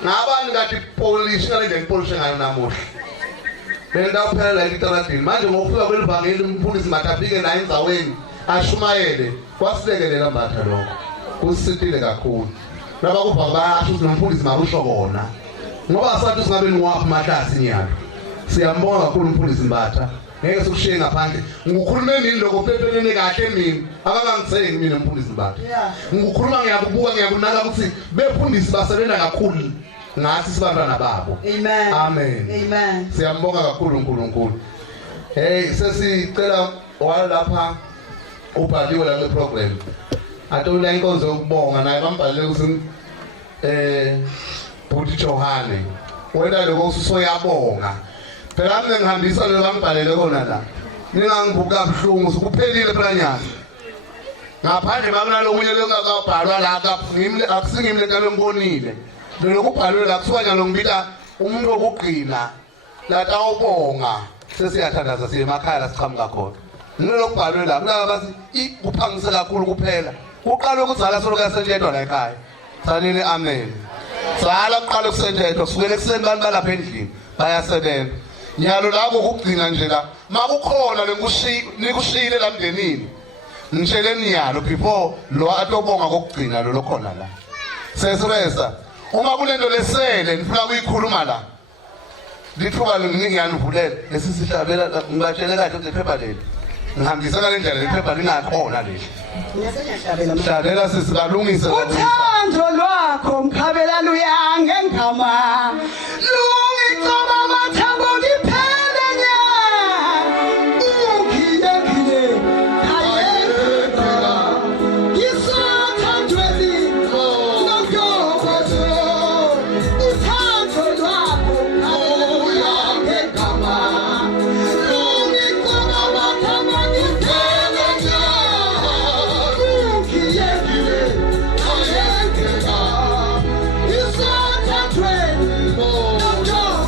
ngabani kati polish ngale nje polish ngayo namuhla benda uphela la itaradini manje ngokufika kwelivangeli umfundisi Mbatha afike la endzaweni ashumayele kwasilekelela Mbatha lokho kusitile kakhulu laba kuva bayasho ukuthi nomfundisi marusho kona ngoba asathi singabe niwaphi mahlasi nyalo siyambonga kakhulu umfundisi Mbatha ngeke sikushiye ngaphandle ngikukhulume nini lokho pepelene kahle mina akangangisengi mina umfundisi Mbatha ngikukhuluma ngiyakubuka ngiyakunaka ukuthi befundisi basebenza kakhulu ngathi sibantwana babo Amen. Amen. Siyambonga kakhulu uNkulunkulu sesicela walapha ubhaliwe la kule program atola inkonzo yokubonga naye bambhalele ukuthi Bhuti Johane wena lokho usoyabonga phela mina ngihambisa lo bambhalele kona la ningangibuka kabuhlungu ukuphelile phela nyana ngaphandle bakunalokunye lokungakabhalwa la akusingimle kabe ngibonile lokubhalwe la kusuka ngibita umuntu wokugcina la tawubonga sesiyathandaza siye emakhaya la siqhamuka khona nilokubhalwe la kulaba bathi kuphangise kakhulu kuphela uqala ukuzala solo kasentetho la ekhaya sanini amen sala kuqala kusenthetho kusukela ekuseni bantu balapha endlini bayasebenza nyalo labo ukugcina nje la makukhona nikushile la mndenini ngitshele niyalo before lo atobonga kokugcina lo khona la sesiresa uma kulento lesele nifuna ukuyikhuluma la lithuba ngiyanivulela lesisihlabela ngibatshele kahle ukuthi iphepha leli ngihambisa le ndlela iphepha lingakhona leli hlabela sisibalungise uthando lwakho Mkhabela luyange ngama lungicoma amathambo ngiphele nya ukhiyekile ayekela isathandweni nontokozo uthando lwakho Mkhabela luyange ngama lungicoma amathambo ngiphele nya ukhiyekile ayekela isathandweni nontokozo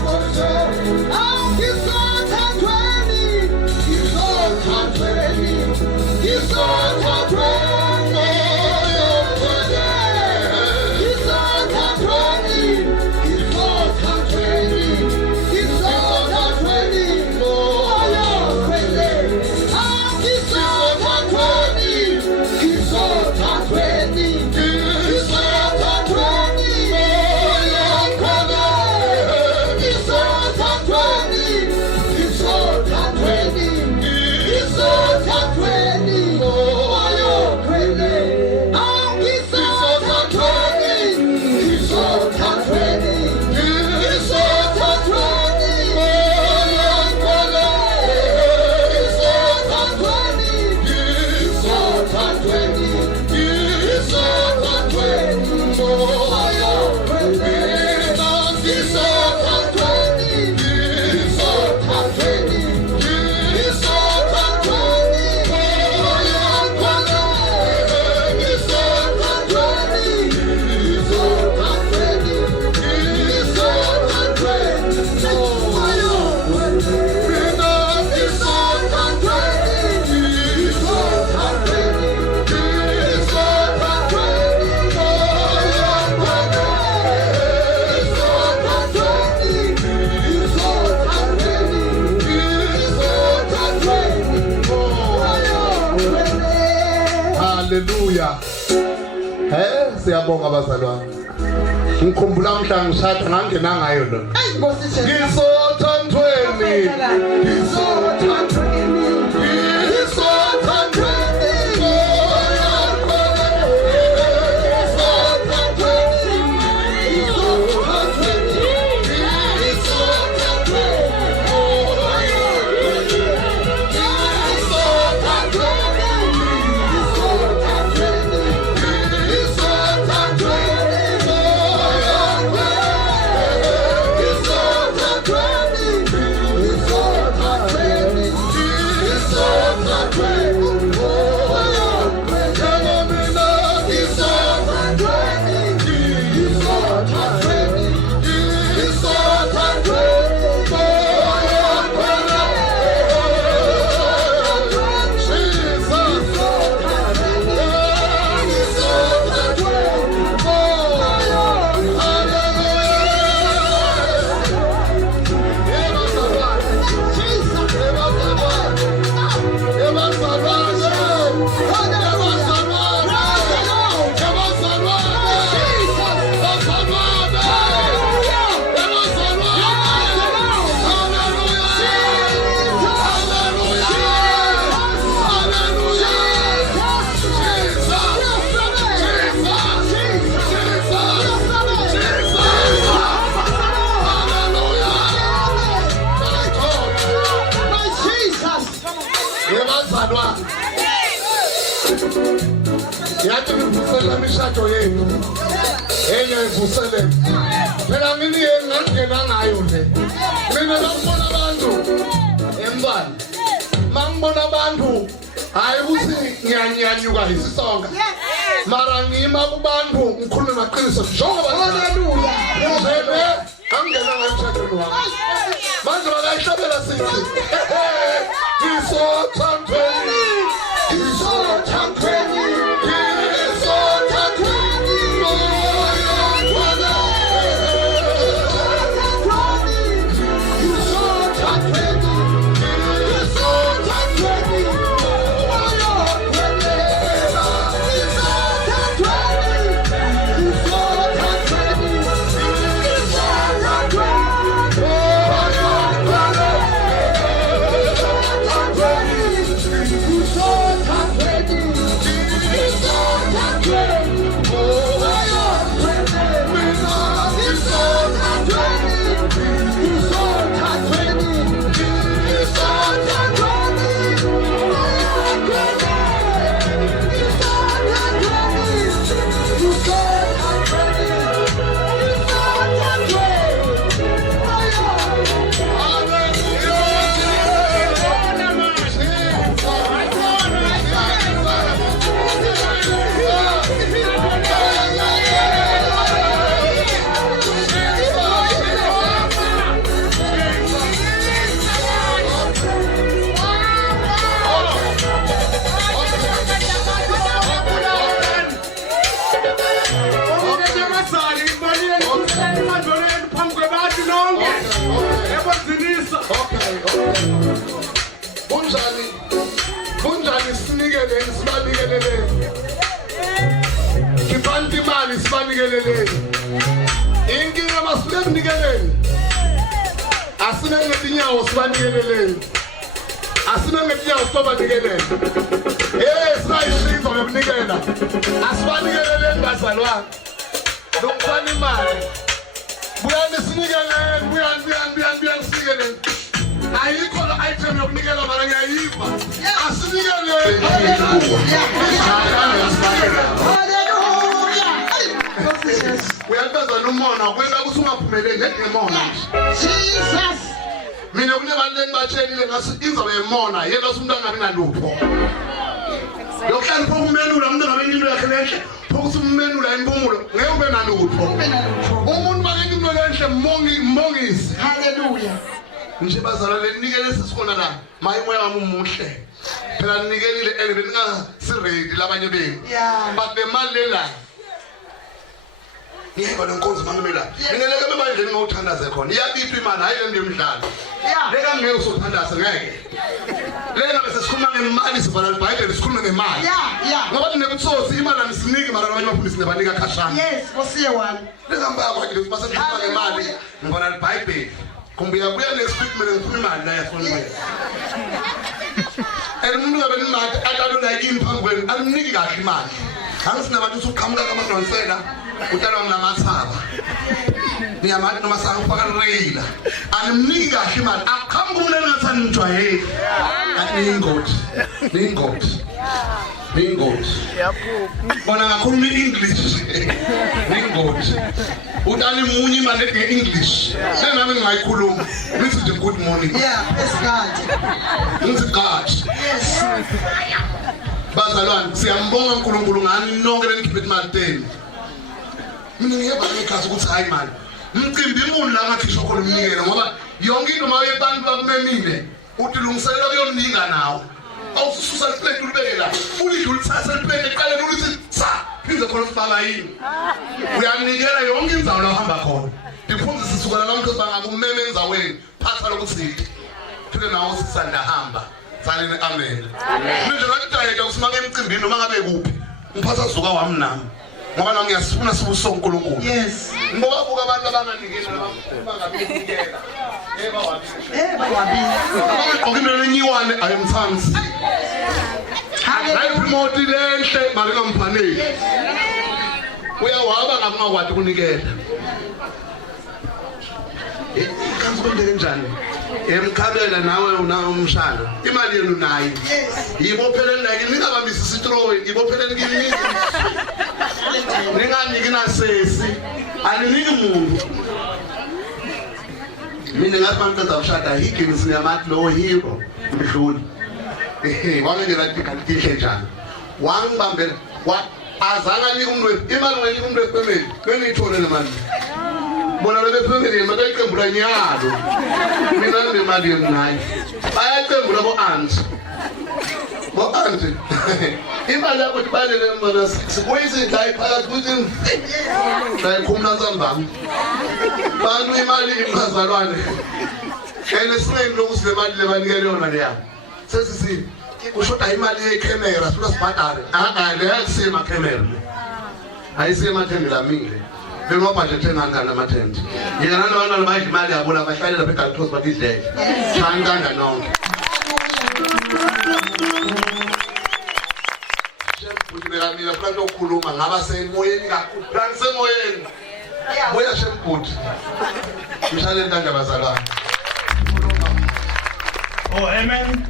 Hallelujah. Siyabonga bazalwane. Ngikhumbula mhla ngishada ngangena ngayo lo. Ngisothandweni. Yathi ngivusela imishado yenu. Enye ivusele. Phela mina ngingena ngayo nje. Mina ngibona abantu embani. Mangibona abantu hayi ukuthi ngiyanyanyuka isisonga. Mara ngima kubantu ngikhuluma maqiniso njengoba haleluya. Angena ngomshado wami. Manje bakayihlabela sithi. Ngisothandweni. Bunjani sinikele sibanikelele. Kibanti imali sibanikelele. Inkinga masifike kunikelele. Asine ngetinyawo sibanikelele. Asine ngetinyawo sibanikelele. Sayishinzo lokunikela. Asibanikelele bazalwane. Lokufana imali. Buyani sinikele, buyani sinikele. Ayikho la item yokunikela mara ngiyayiva. Asinikele. Hallelujah. Uyabaza nomona kwela ukuthi ungaphumeleli ngemona. Jesus. Mina kunebaleni batshelile ngasi inzobe yemona yena umuntu angabi nalupho. Yokuhlala phokumenula umuntu angabe into yakhe lenhle. Phokuthi umenula impumulo ngeke ube nalupho. Umuntu bakhe into lenhle mbongisi. Hallelujah. Nje bazalwane ninikele sisikhona la mayimoya wami umuhle phela nikelile ene beninga si ready labanye benu but the mali la ngiyeba lenkonzo mamela ngineleke manje ngawuthandaze khona iyabipha imali hayi le ndimdlalo leka ngeke usothandaza ngeke lena bese sikhuluma ngemali sivala iBhayibheli sikhuluma ngemali ngoba nebutsosi imali anisiniki mara abanye bafundisi nebanika khashana yes bosiye wami leka mbaba ke bese sikhuluma ngemali ngibona iBhayibheli kumbe yabuya next week mina ngifuna imali la yafuna umuntu ngabe imali akalona yini phambi kwenu aniniki kahle imali angisinabantu usuqhamuka kamadonsela utalwa nginamathaba ngiyamathi noma sangifaka reyila animniki kahle imali aqhamuka umuntu engathani ngijwayele ningoti bona ngakhuluma i-English ningoti utali munye imali nge-English senami ngingayikhuluma ngithi nje good morning ngithi God yes bazalwane siyambonga uNkulunkulu ngani nonke lenikhiphe imali 10 mina ngiyeba ngekhasi ukuthi hayi mali umcimbi imuni la ngakhishwa khona umnikelo ngoba yonke into maye abantu bakumemile utilungiselela kuyomninga nawo awususa iplate ulibeke la ulidlulisa iplate eqaleni ulithi tsa phinze khona sifaka yini uyanikela yonke indzawo la uhamba khona ndifunza sisukela namhla bangakumeme endzaweni phatha lokuthi phile nawo sisanda hamba fanele amen manje ngakudayeka usimake emcimbini noma ngabe kuphi ngiphatha zuka wami nami ngoba nami ngiyasifuna sibuso uNkulunkulu yes ngoba buka abantu abanganikeli bangabinikela okimele nyiwane ayemthansi hayi promote lenhle mali kamfanele uyawaba ngakungakwadi kunikela kanti kwendeke njani Mkhabela nawe unawo umshado imali yenu nayo yibopheleni like ningabambisi sitrowe yibopheleni kimi ninganiki nasesi aniniki muntu mina ngasimaqeda umshado higini sinamathi lo hero mdluli wangengela tihle njani wangibambela azanga nika umuntu imali ngenika umuntu wefamily beniyithole nemali bona le family manje iqembu la nyalo mina nginemali yenayi bayaqembu labo aunt imali yakho ibalele mbona sikuyisi la iphakathi kuthi la ikhumla nzambama bantu imali imazalwane enesinqeni lokuthi le mali lebanikele yona leya sesisi kushoda imali yecamera sifuna sibhadale le yakusema camera ayisema thengela mile Bema budget ngangana amathende. Yena nabantu bayidla imali yabo la bahlalela beGaltos badidleke. Changanda nonke. Shemputhu mina franto ukukhuluma ngaba semoyeni kakhulu. Plan semoyeni. Boya shemputhu. Mshale ntanda bazalwane. Oh amen. Amen.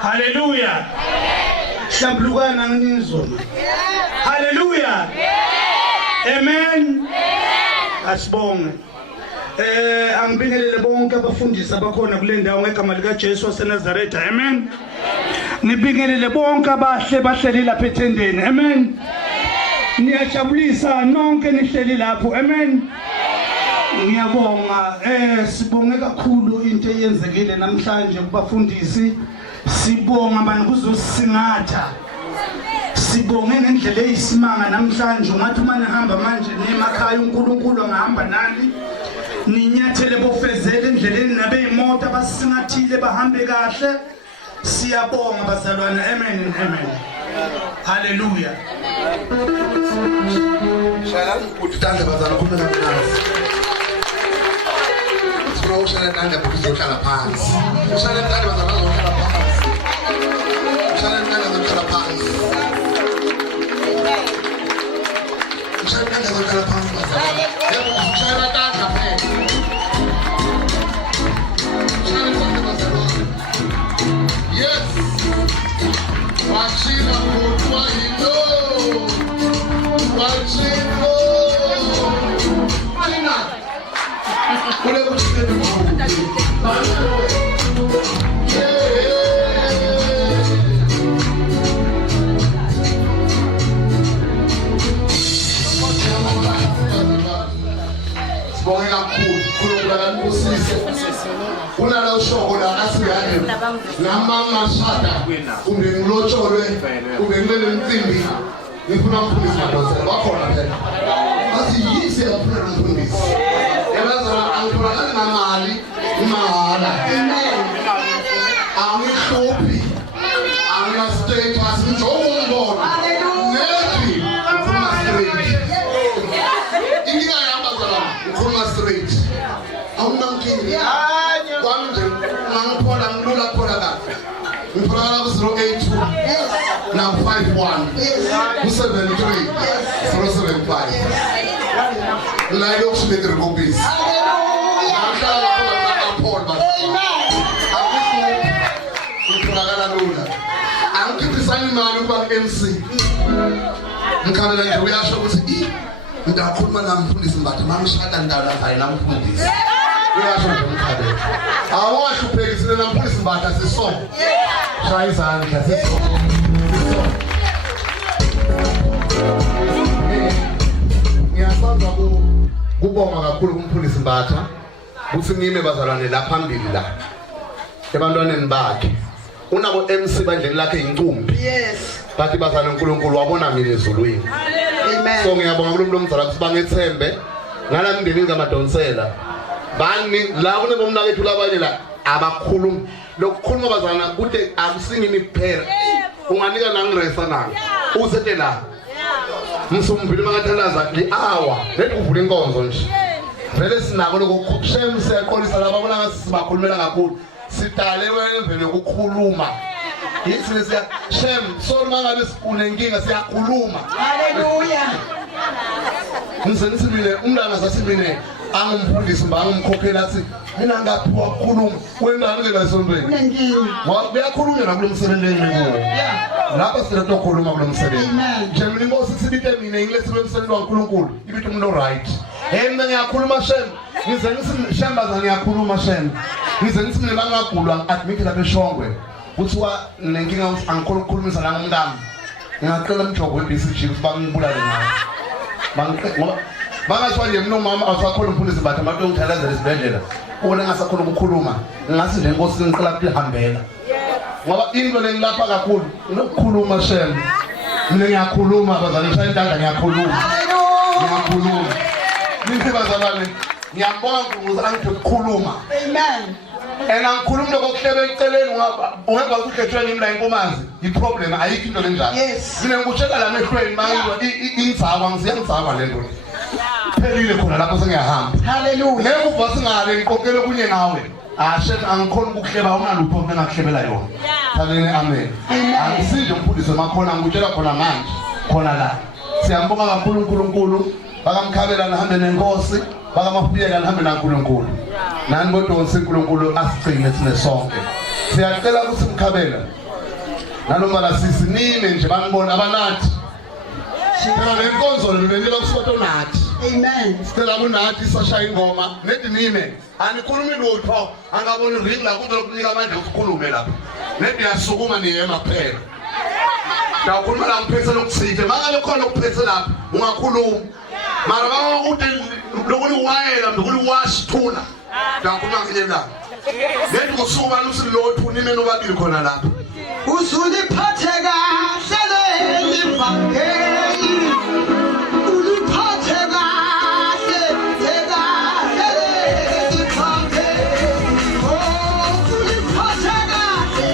Hallelujah. Amen. Hlambulukana ngizwa. Hallelujah. Amen. Asibonge. Angibingelele bonke abafundisi abakhona kule ndawo ngegama lika Jesu waseNazaretha. Amen. Nibingelele bonke abahle bahleli lapha ethendeni. Amen. Niyajabulisa nonke nihleli lapho. Amen. Ngiyabonga sibonge kakhulu into eyenzekile namhlanje kubafundisi. Sibonga abantu kuzosisingatha. Sibonge ngendlela eyisimanga namhlanje ngathi uma nihamba manje nemakhaya uNkulunkulu angahamba nani ninyathele bofezele endleleni nabe imoto abasisingathile bahambe kahle siyabonga bazalwane amen and amen hallelujah Shalom ukuthi tanda bazalwane khona phansi sifuna ushala tanda ukuthi zohlala phansi ushala tanda bazalwane zohlala phansi ushala tanda zohlala phansi Yes. Watching a good watching Unala ushokola asiyane namama shada kumbe ngilotshorwe kumbe ngilele intsimbi ngifuna ukufundisa madodana bakhona phela Asi yisi yaphela umfundisi. Ebazana angitholakala ngamali imahhala. Angihluphi. Angina-status njengombona. Nethi ngikhuluma straight. Inkinga yami bazala ngikhuluma straight. Awunankinga. Kwami nje ngangiphola ngilula phola kahle. Ngitholakala ku-082 now 51 ku-73 075 la yokushilekere kopisi ngahlala khona ngaphola ngitholakala lula angikhiphisa imali ukuba ngu-MC Mkhabela nje uyasho ukuthi ngidakhuluma namfundisi Mbatha mangishada ndala hayi namfundisi uyasho nje Mkhabela awahluphekisile namfundisi Mbatha sisonke shaya izandla sisonke ngiyasandza kubonga kakhulu kumfundisi Mbatha ukuthi ngime bazalwane la phambili la ebantwaneni bakhe unabo MC bandleni lakhe incumbi bathi bazalwane uNkulunkulu wabona mina ezulwini amen so ngiyabonga kulo mzala ukuthi bangethembe ngala mndeni ngamadonsela bani la kunebomnakethu labanye la abakhuluma lokukhuluma bazalwana kude akusingimi kuphela unganika nangiresa nanga usethe la msumbili mangathalaza li-hour lethi kuvula inkonzo nje vele sinako lokushem siyaqolisa laba bona ngasibakhulumela kakhulu sidale wemvelo yokukhuluma yithi siya shem sorry mangabe unenkinga siyakhuluma haleluya ngisenisibile umntana sasimine angumfundisi bangumkhokhela athi mina ngaphiwa ukukhuluma wendani ke la esontweni unenkinga kuyakhulunywa nakulo msebenzi engikuwo lapha sila tokhuluma kulo msebenzi njengoba inkosi sibite mina ngilesilo msebenzi waNkulunkulu ibithe umuntu right mina ngiyakhuluma shem ngize ngisishamba ngiyakhuluma shem ngize ngithi mina bangagulwa admit lapha eShongwe kuthiwa nenkinga angikhona ukukhulumisa la ngomntana ngiyacela umjobo weBCG ukuthi bangibulale ngayo ngoba bangasho nje mina umama awusakhona umfundisi Mbatha abantu ongithalazela esibhedlela ubona ngasakhona ukukhuluma ngasi nje inkosi ngicela kuhambela ngoba into lengilapha kakhulu ukukhuluma shem mina ngiyakhuluma bazalwane ngishaya intanda ngiyakhuluma nithi bazalwane ngiyambonga ukuthi angithi ukukhuluma amen angikhuluma lokuhlebe eceleni ungeba ukukhethwe ngimi la Nkomazi iproblem ayikho into lenjalo mina ngikushela la mehlweni manje inzaba ngiziyangizaba lento phelile khona lapho sengiyahamba haleluya ngeke uva singale ngiqokele kunye ngawe shem angikhona ukuhleba unalupho mina ngakuhlebela yona thaleni amen angisinde umfundisi makhona ngikutshela khona manje khona la siyambonga kakhulu uNkulunkulu bakamkhabela nahambe nenkosi bakamafuyeka nahambe naNkulunkulu nani bodonsi uNkulunkulu asigcine sine sonke siyacela ukuthi Mkhabela naloma la sisi nime nje banibona abanathi phela lenkonzo lebenela kusibato nathi amen sicela kunathi sashaya ingoma nethi nime anikhulumi lutho angaboni ring la kuze ukunika amandla ukukhulume lapha nethi yasukuma niyema phela dawukhuluma la mphetse lokuchithe makabe khona ukuphethe lapha ungakhuluma mara bakuthi lokuni wayela lokuni wasithula dawukhuluma ngenye la nethi kusuka lusilothu nime nobabili khona lapha uzuliphathe kahle lelivangeli uliphathe kahle lelivangeli oh uliphathe kahle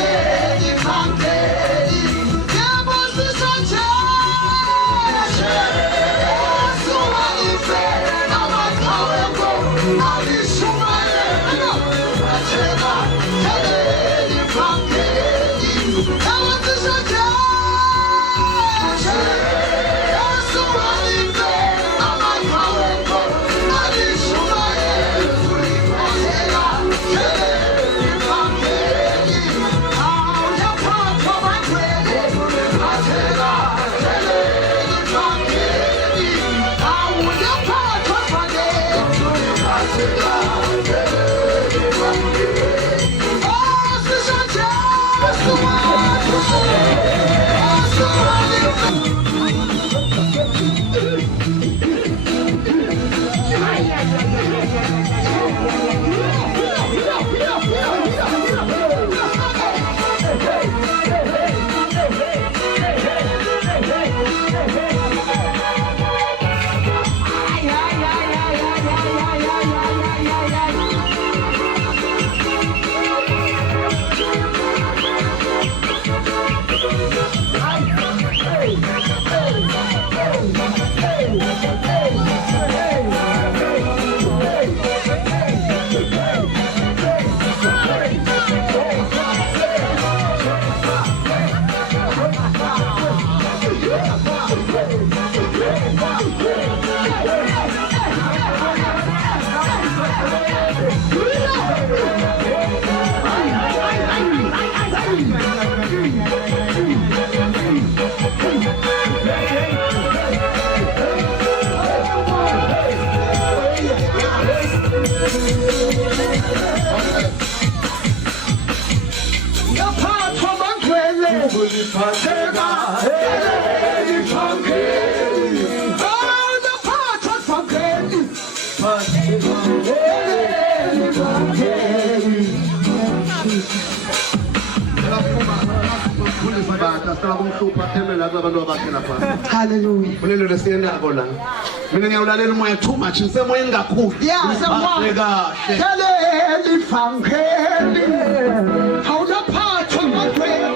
lelivangeli yabosisa nje suwa ife amathawengo alishumaye uliphathe kahle bahlupha phemela abantu abakhe lapha. Hallelujah. Kulelo lesiyendako la. Mina ngiyawulalela umoya too much ngisemoyeni kakhulu. Yeah, kahle kahle. Keleli fangeli. Awunaphatha magwele.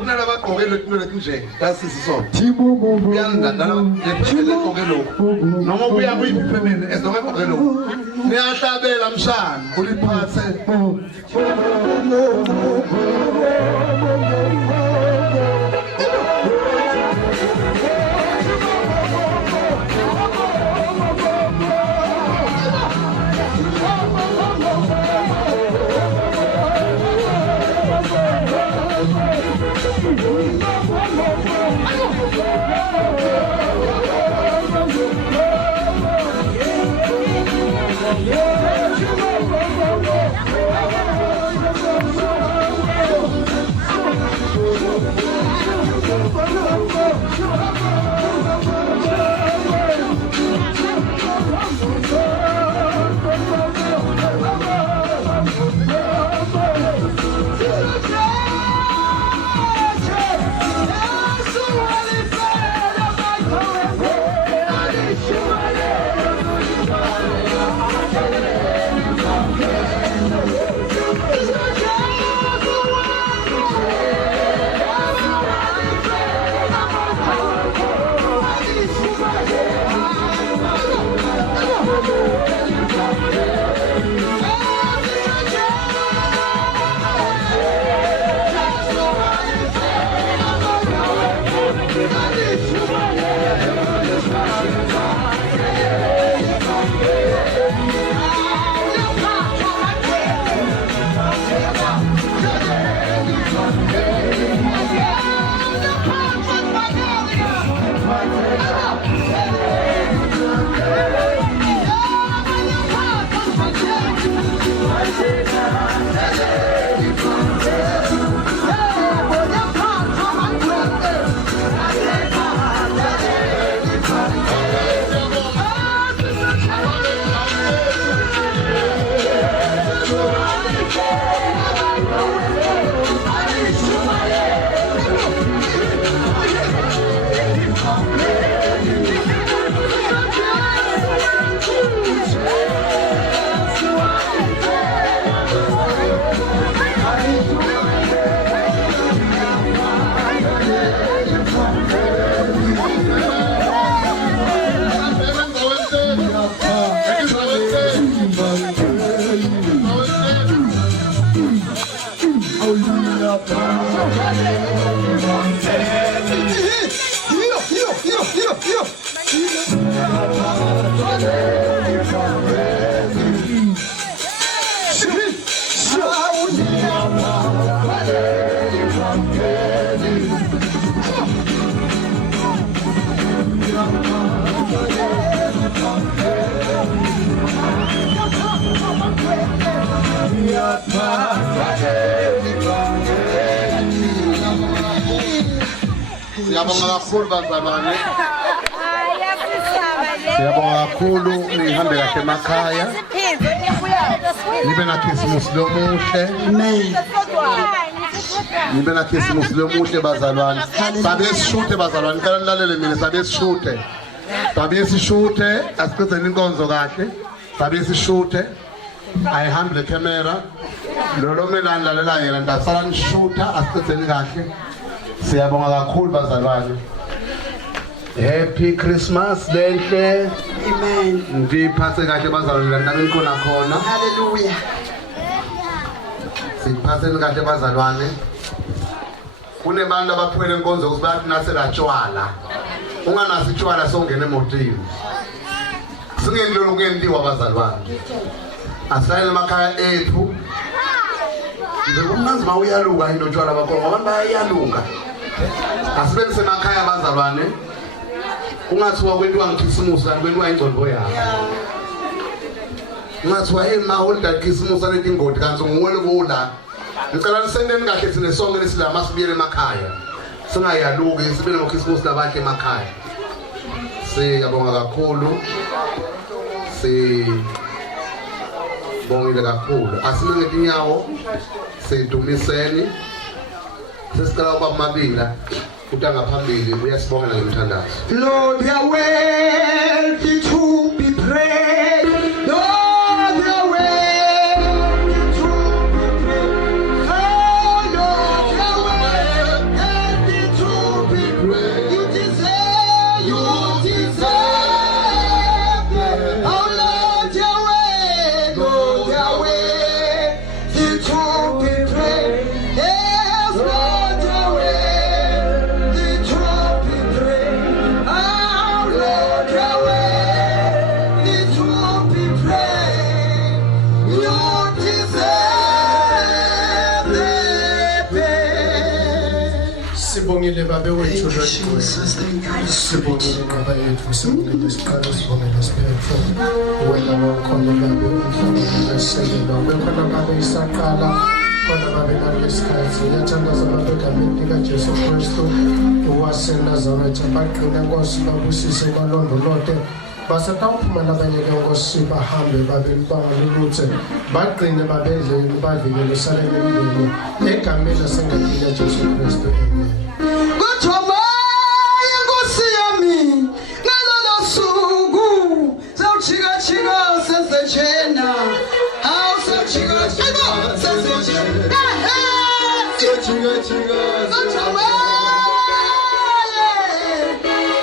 Unalabagqokelo nje kasisiso uyandandana legqokelo noma ubuya kuyiphi ezonke egqokelo niyahlabela mshana uliphathe Siyabonga kakhulu bazalwane. Siyabonga kakhulu nihambe kahle emakhaya. Nibe na Christmas lomuhle. Amen. Nibe na Christmas lomuhle bazalwane. Sabe sishute bazalwane, ngicela nilalele mina sabe sishute. Sabe sishute asiqedeni inkonzo kahle. Sabe sishute. Ayihambe le camera. Lo melani lalela yena ndasala nishuta asiqedeni kahle. Siyabonga kakhulu bazalwane. Happy Christmas lenhle. Amen. Ngiphathe kahle bazalwane la nikhona khona. Hallelujah. Siphatheni kahle bazalwane. Kunebantu abaphumela enkonzo ukuthi bathi nasela tshwala. Unganasi tshwala songena emotini. Singendlelo ukuyentiwa bazalwane. Asayele emakhaya ethu. Njengomanzi mawuyaluka into tshwala bakho abantu bayaluka. Asibenzise emakhaya bazalwane. Ungathiwa kwentiwa ngekhisimusi kanti kwentiwa ingcondvo yakho. Ungathiwa emaholida ekhisimusi alethi ingodi kanti ngumwele kula. Ngicela nisendeni kahle thina sonke lesilama sibuyele emakhaya. Singayaluki sibe nokhisimusi labakhe emakhaya. Siyabonga kakhulu. Bongile kakhulu. Asime ngetinyawo. Sidumiseni. Sesicela uba mabila. Utanga phambili uyasibonga ngemthandazo. Lord, you are worthy to be praised. Lord, you are worthy to be praised. Oh, Lord, you are worthy to be praised. You deserve it. Oh, Lord, you are worthy to be praised. Yes, Lord, you are worthy to be praised. Oh, Lord, you are worthy to be praised. You deserve the best. Sibongile babe wethu Jesus, thank you. sibongile baba yethu sibongile siqala sibongile sibethu wena wakhona babe umhlaba esekela bekhona babe isaqala khona babe nalesikhathi yathandaza babe egameni likaJesu Kristu waseNazaretha baqina Nkosi babusise balondolote basatawuphuma nabanye-ke Nkosi bahambe babeli bangaluluthe baqine babedleni bavikele salele emndeni egameni lasengadini likaJesu Kristu amen. Kuthoma inkosi yami ngalolo suku sawuchika sesejena awusachika sesejena Kuthoma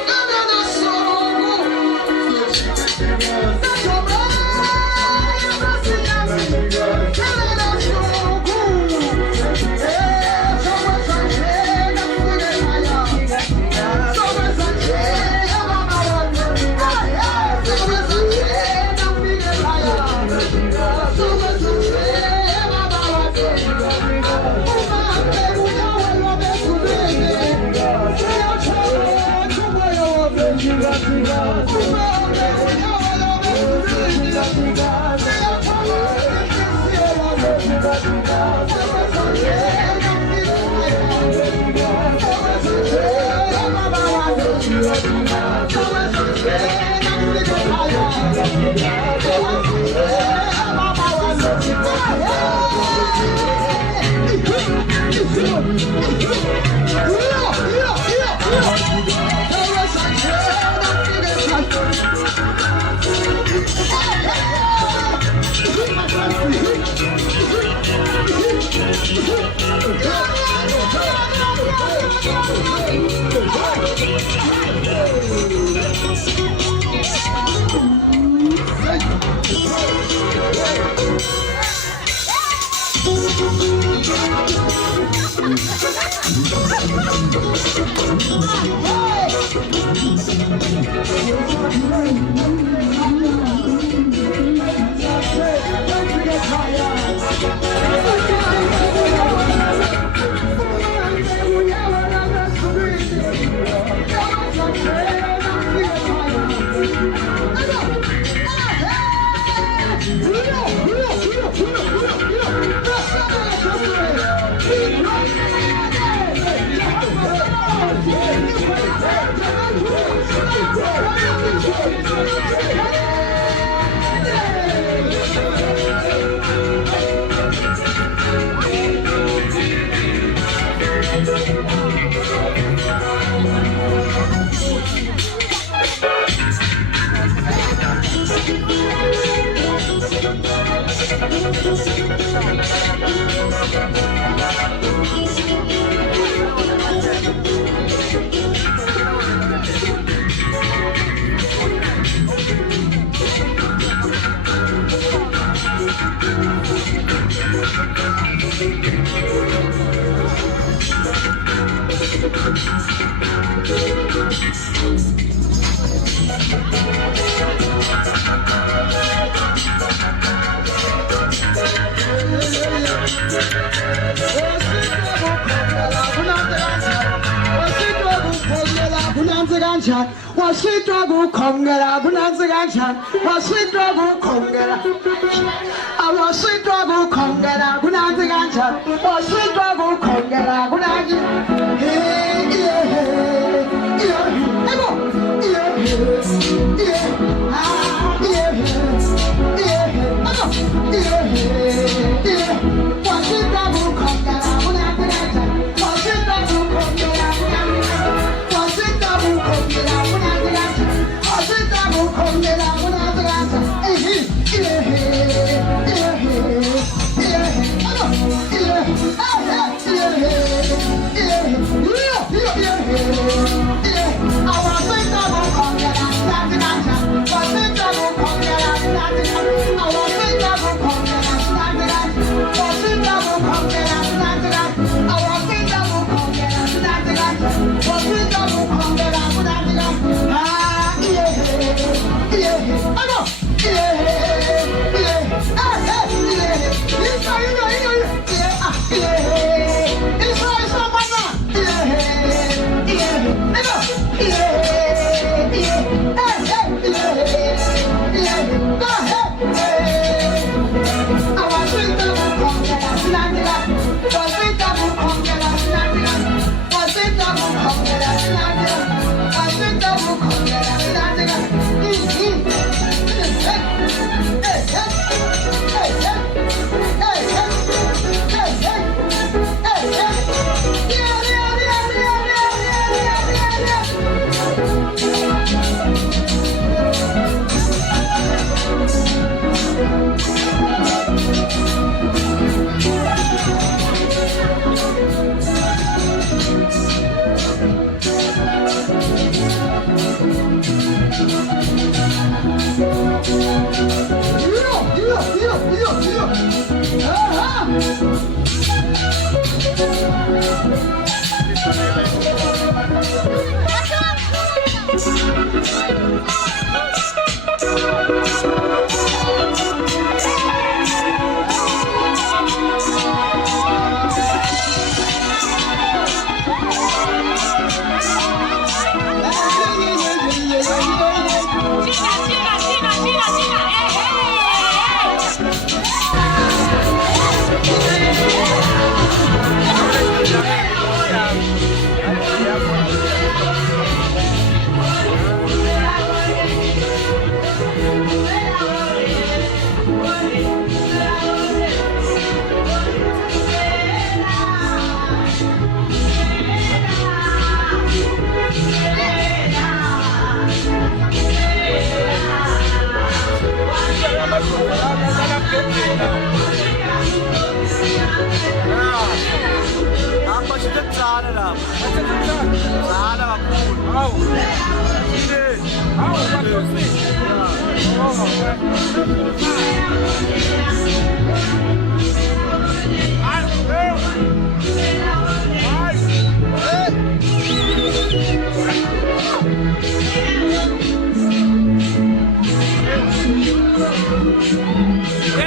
ngalolo suku Kuthoma inkosi yami ngalolo suku kanjani wasitwa kukhongela kunansi kanjani wasitwa kukhongela awasitwa kukhongela kunansi kanjani wasitwa kukhongela kunansi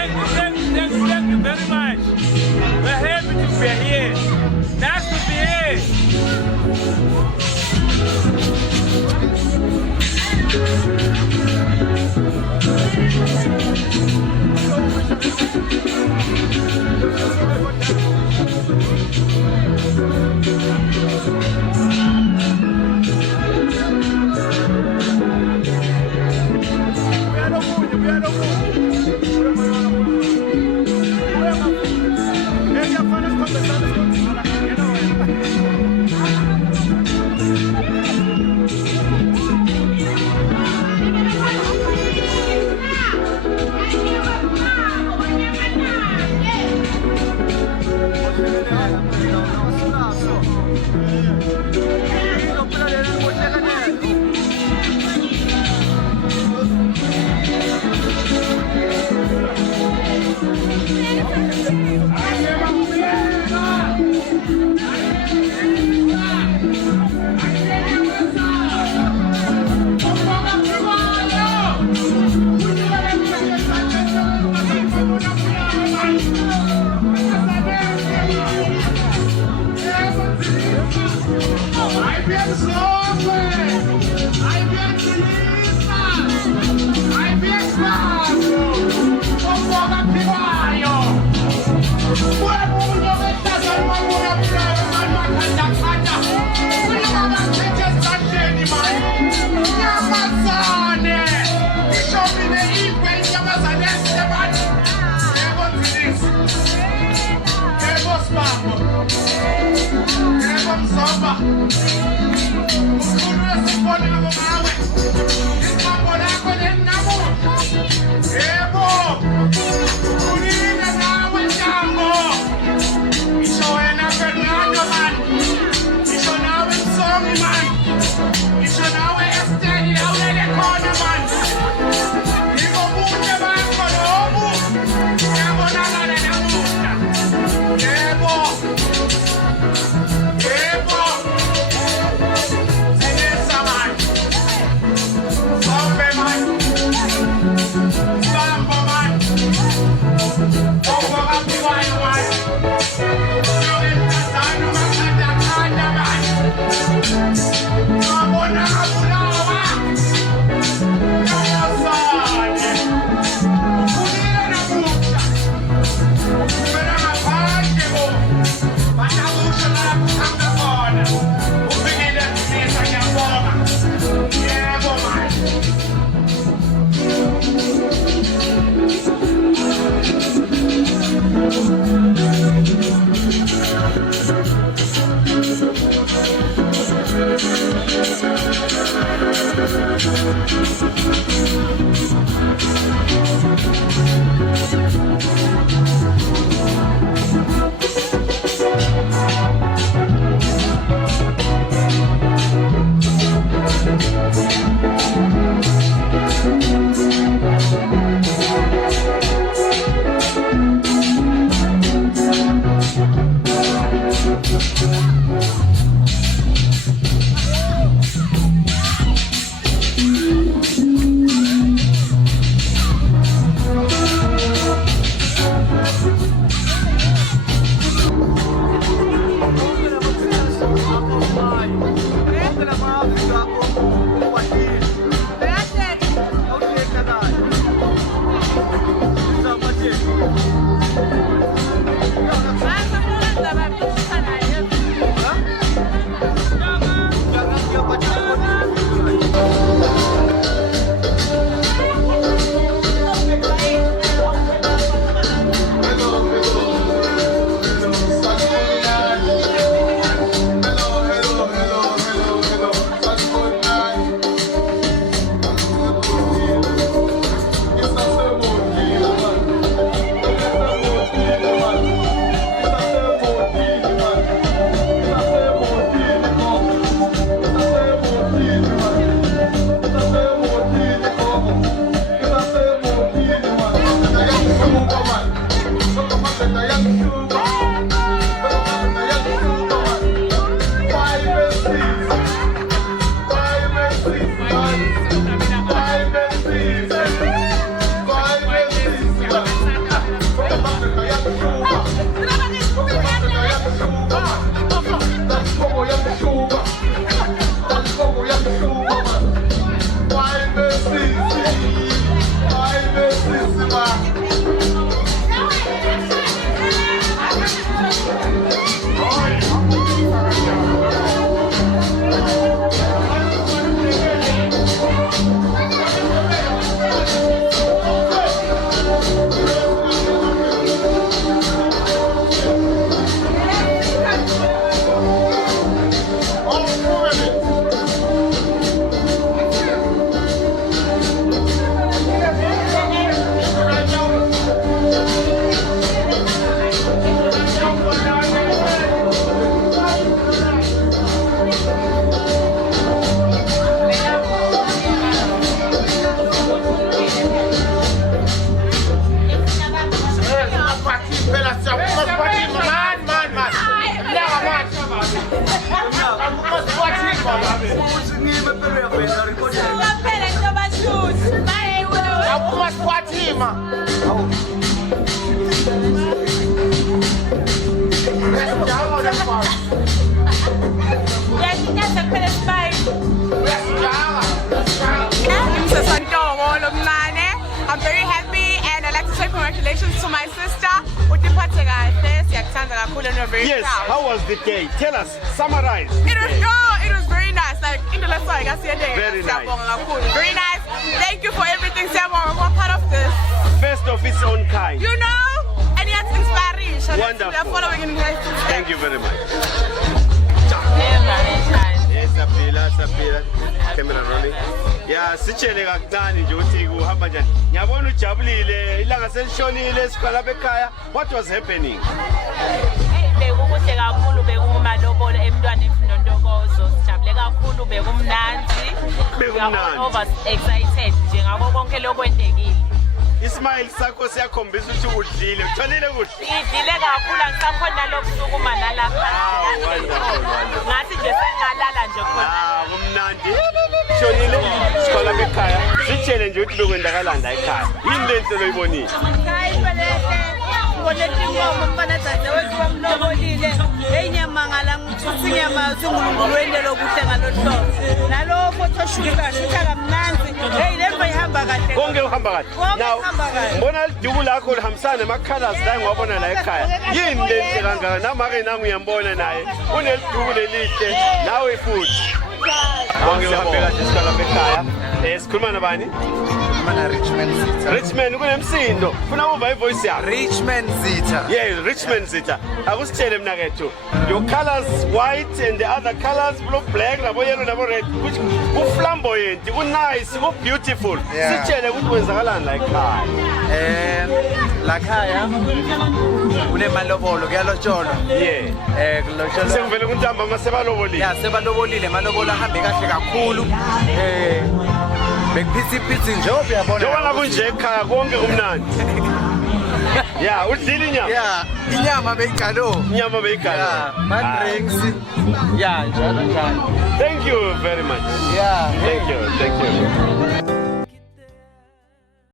Thank you very much. We're happy to be here. Nice to be here. I'm very happy and I'd like to say congratulations to my sister. Yes, how was the day? Tell us, summarize. It was very nice. Like in the last one, I see a day. Very nice. Very nice. Thank you for everything, Siyabonga. We're part of this. First of its own kind. You know, and it's inspiring. Wonderful. They're following in his footsteps. Thank you very much. Yes, Sapila. Camera rolling. Yeah, sichele kancane nje uthi kuhamba njani. Ngiyabona ujabulile, ilanga selishonile sikhala bekhaya. What was happening? Bekukuhle kakhulu bekumalobolo emntwaneni Nontokozo. Sijabule kakhulu bekumnandi. Bekumnandi. Over excited nje ngakho konke lokwendekile. Ismail sakho siyakhombisa ukuthi udlile. Utholile kuhle. Idlile kakhulu angisakhona lokusukuma nalapha. Ngathi nje sengalala nje khona. Kumnandi. Shonile sikhala bekhaya. Sitshele nje ukuthi bekwendakalani la ekhaya. Yini lento loyibonile? Hayi baleke. Ngoletingomo mfana dadewethu bamlobolile. Enyama ngala ngithuthi inyama singulungulwende lokuhle ngalonhlobo. Nalokho thoshukela shutha kamnanzi. Hey lemva ihamba kahle. Konke uhamba kahle. Now mbona liduku lakho lihambisana namacolors la ngiwabona la ekhaya. Yini lento kangaka namake nangu uyambona naye. Uneliduku lelihle nawe futhi. Konke uhambe kahle sikhala bekhaya. Sikhuluma nabani? Mana Richmond Zitha. Richmond kunemsindo. Funa uva ivoice yakho. Richmond Zitha. Yeah, Richmond Zitha. Akusitshele mina kethu. Your colors white and the other colors blue, black, labo yellow, labo red. Flamboyant, nice, beautiful. Sitshele ukuthi kwenzakalani la ekhaya. La khaya kune malobolo kuyalotsholwa. Yeah. Kulotsholwa. Sengivele kuntamba masebalobolile. Yeah, sebalobolile malobolo ahambe kahle kakhulu. Bekuphithiphithi nje uyabona. Njengoba kunje ekhaya konke kumnandi. Yeah, udlile inyama. Yeah, inyama beyigalo. Inyama beyigalo. Yeah, ma drinks. Yeah, njalo njalo. Thank you very much. Yeah. Thank you.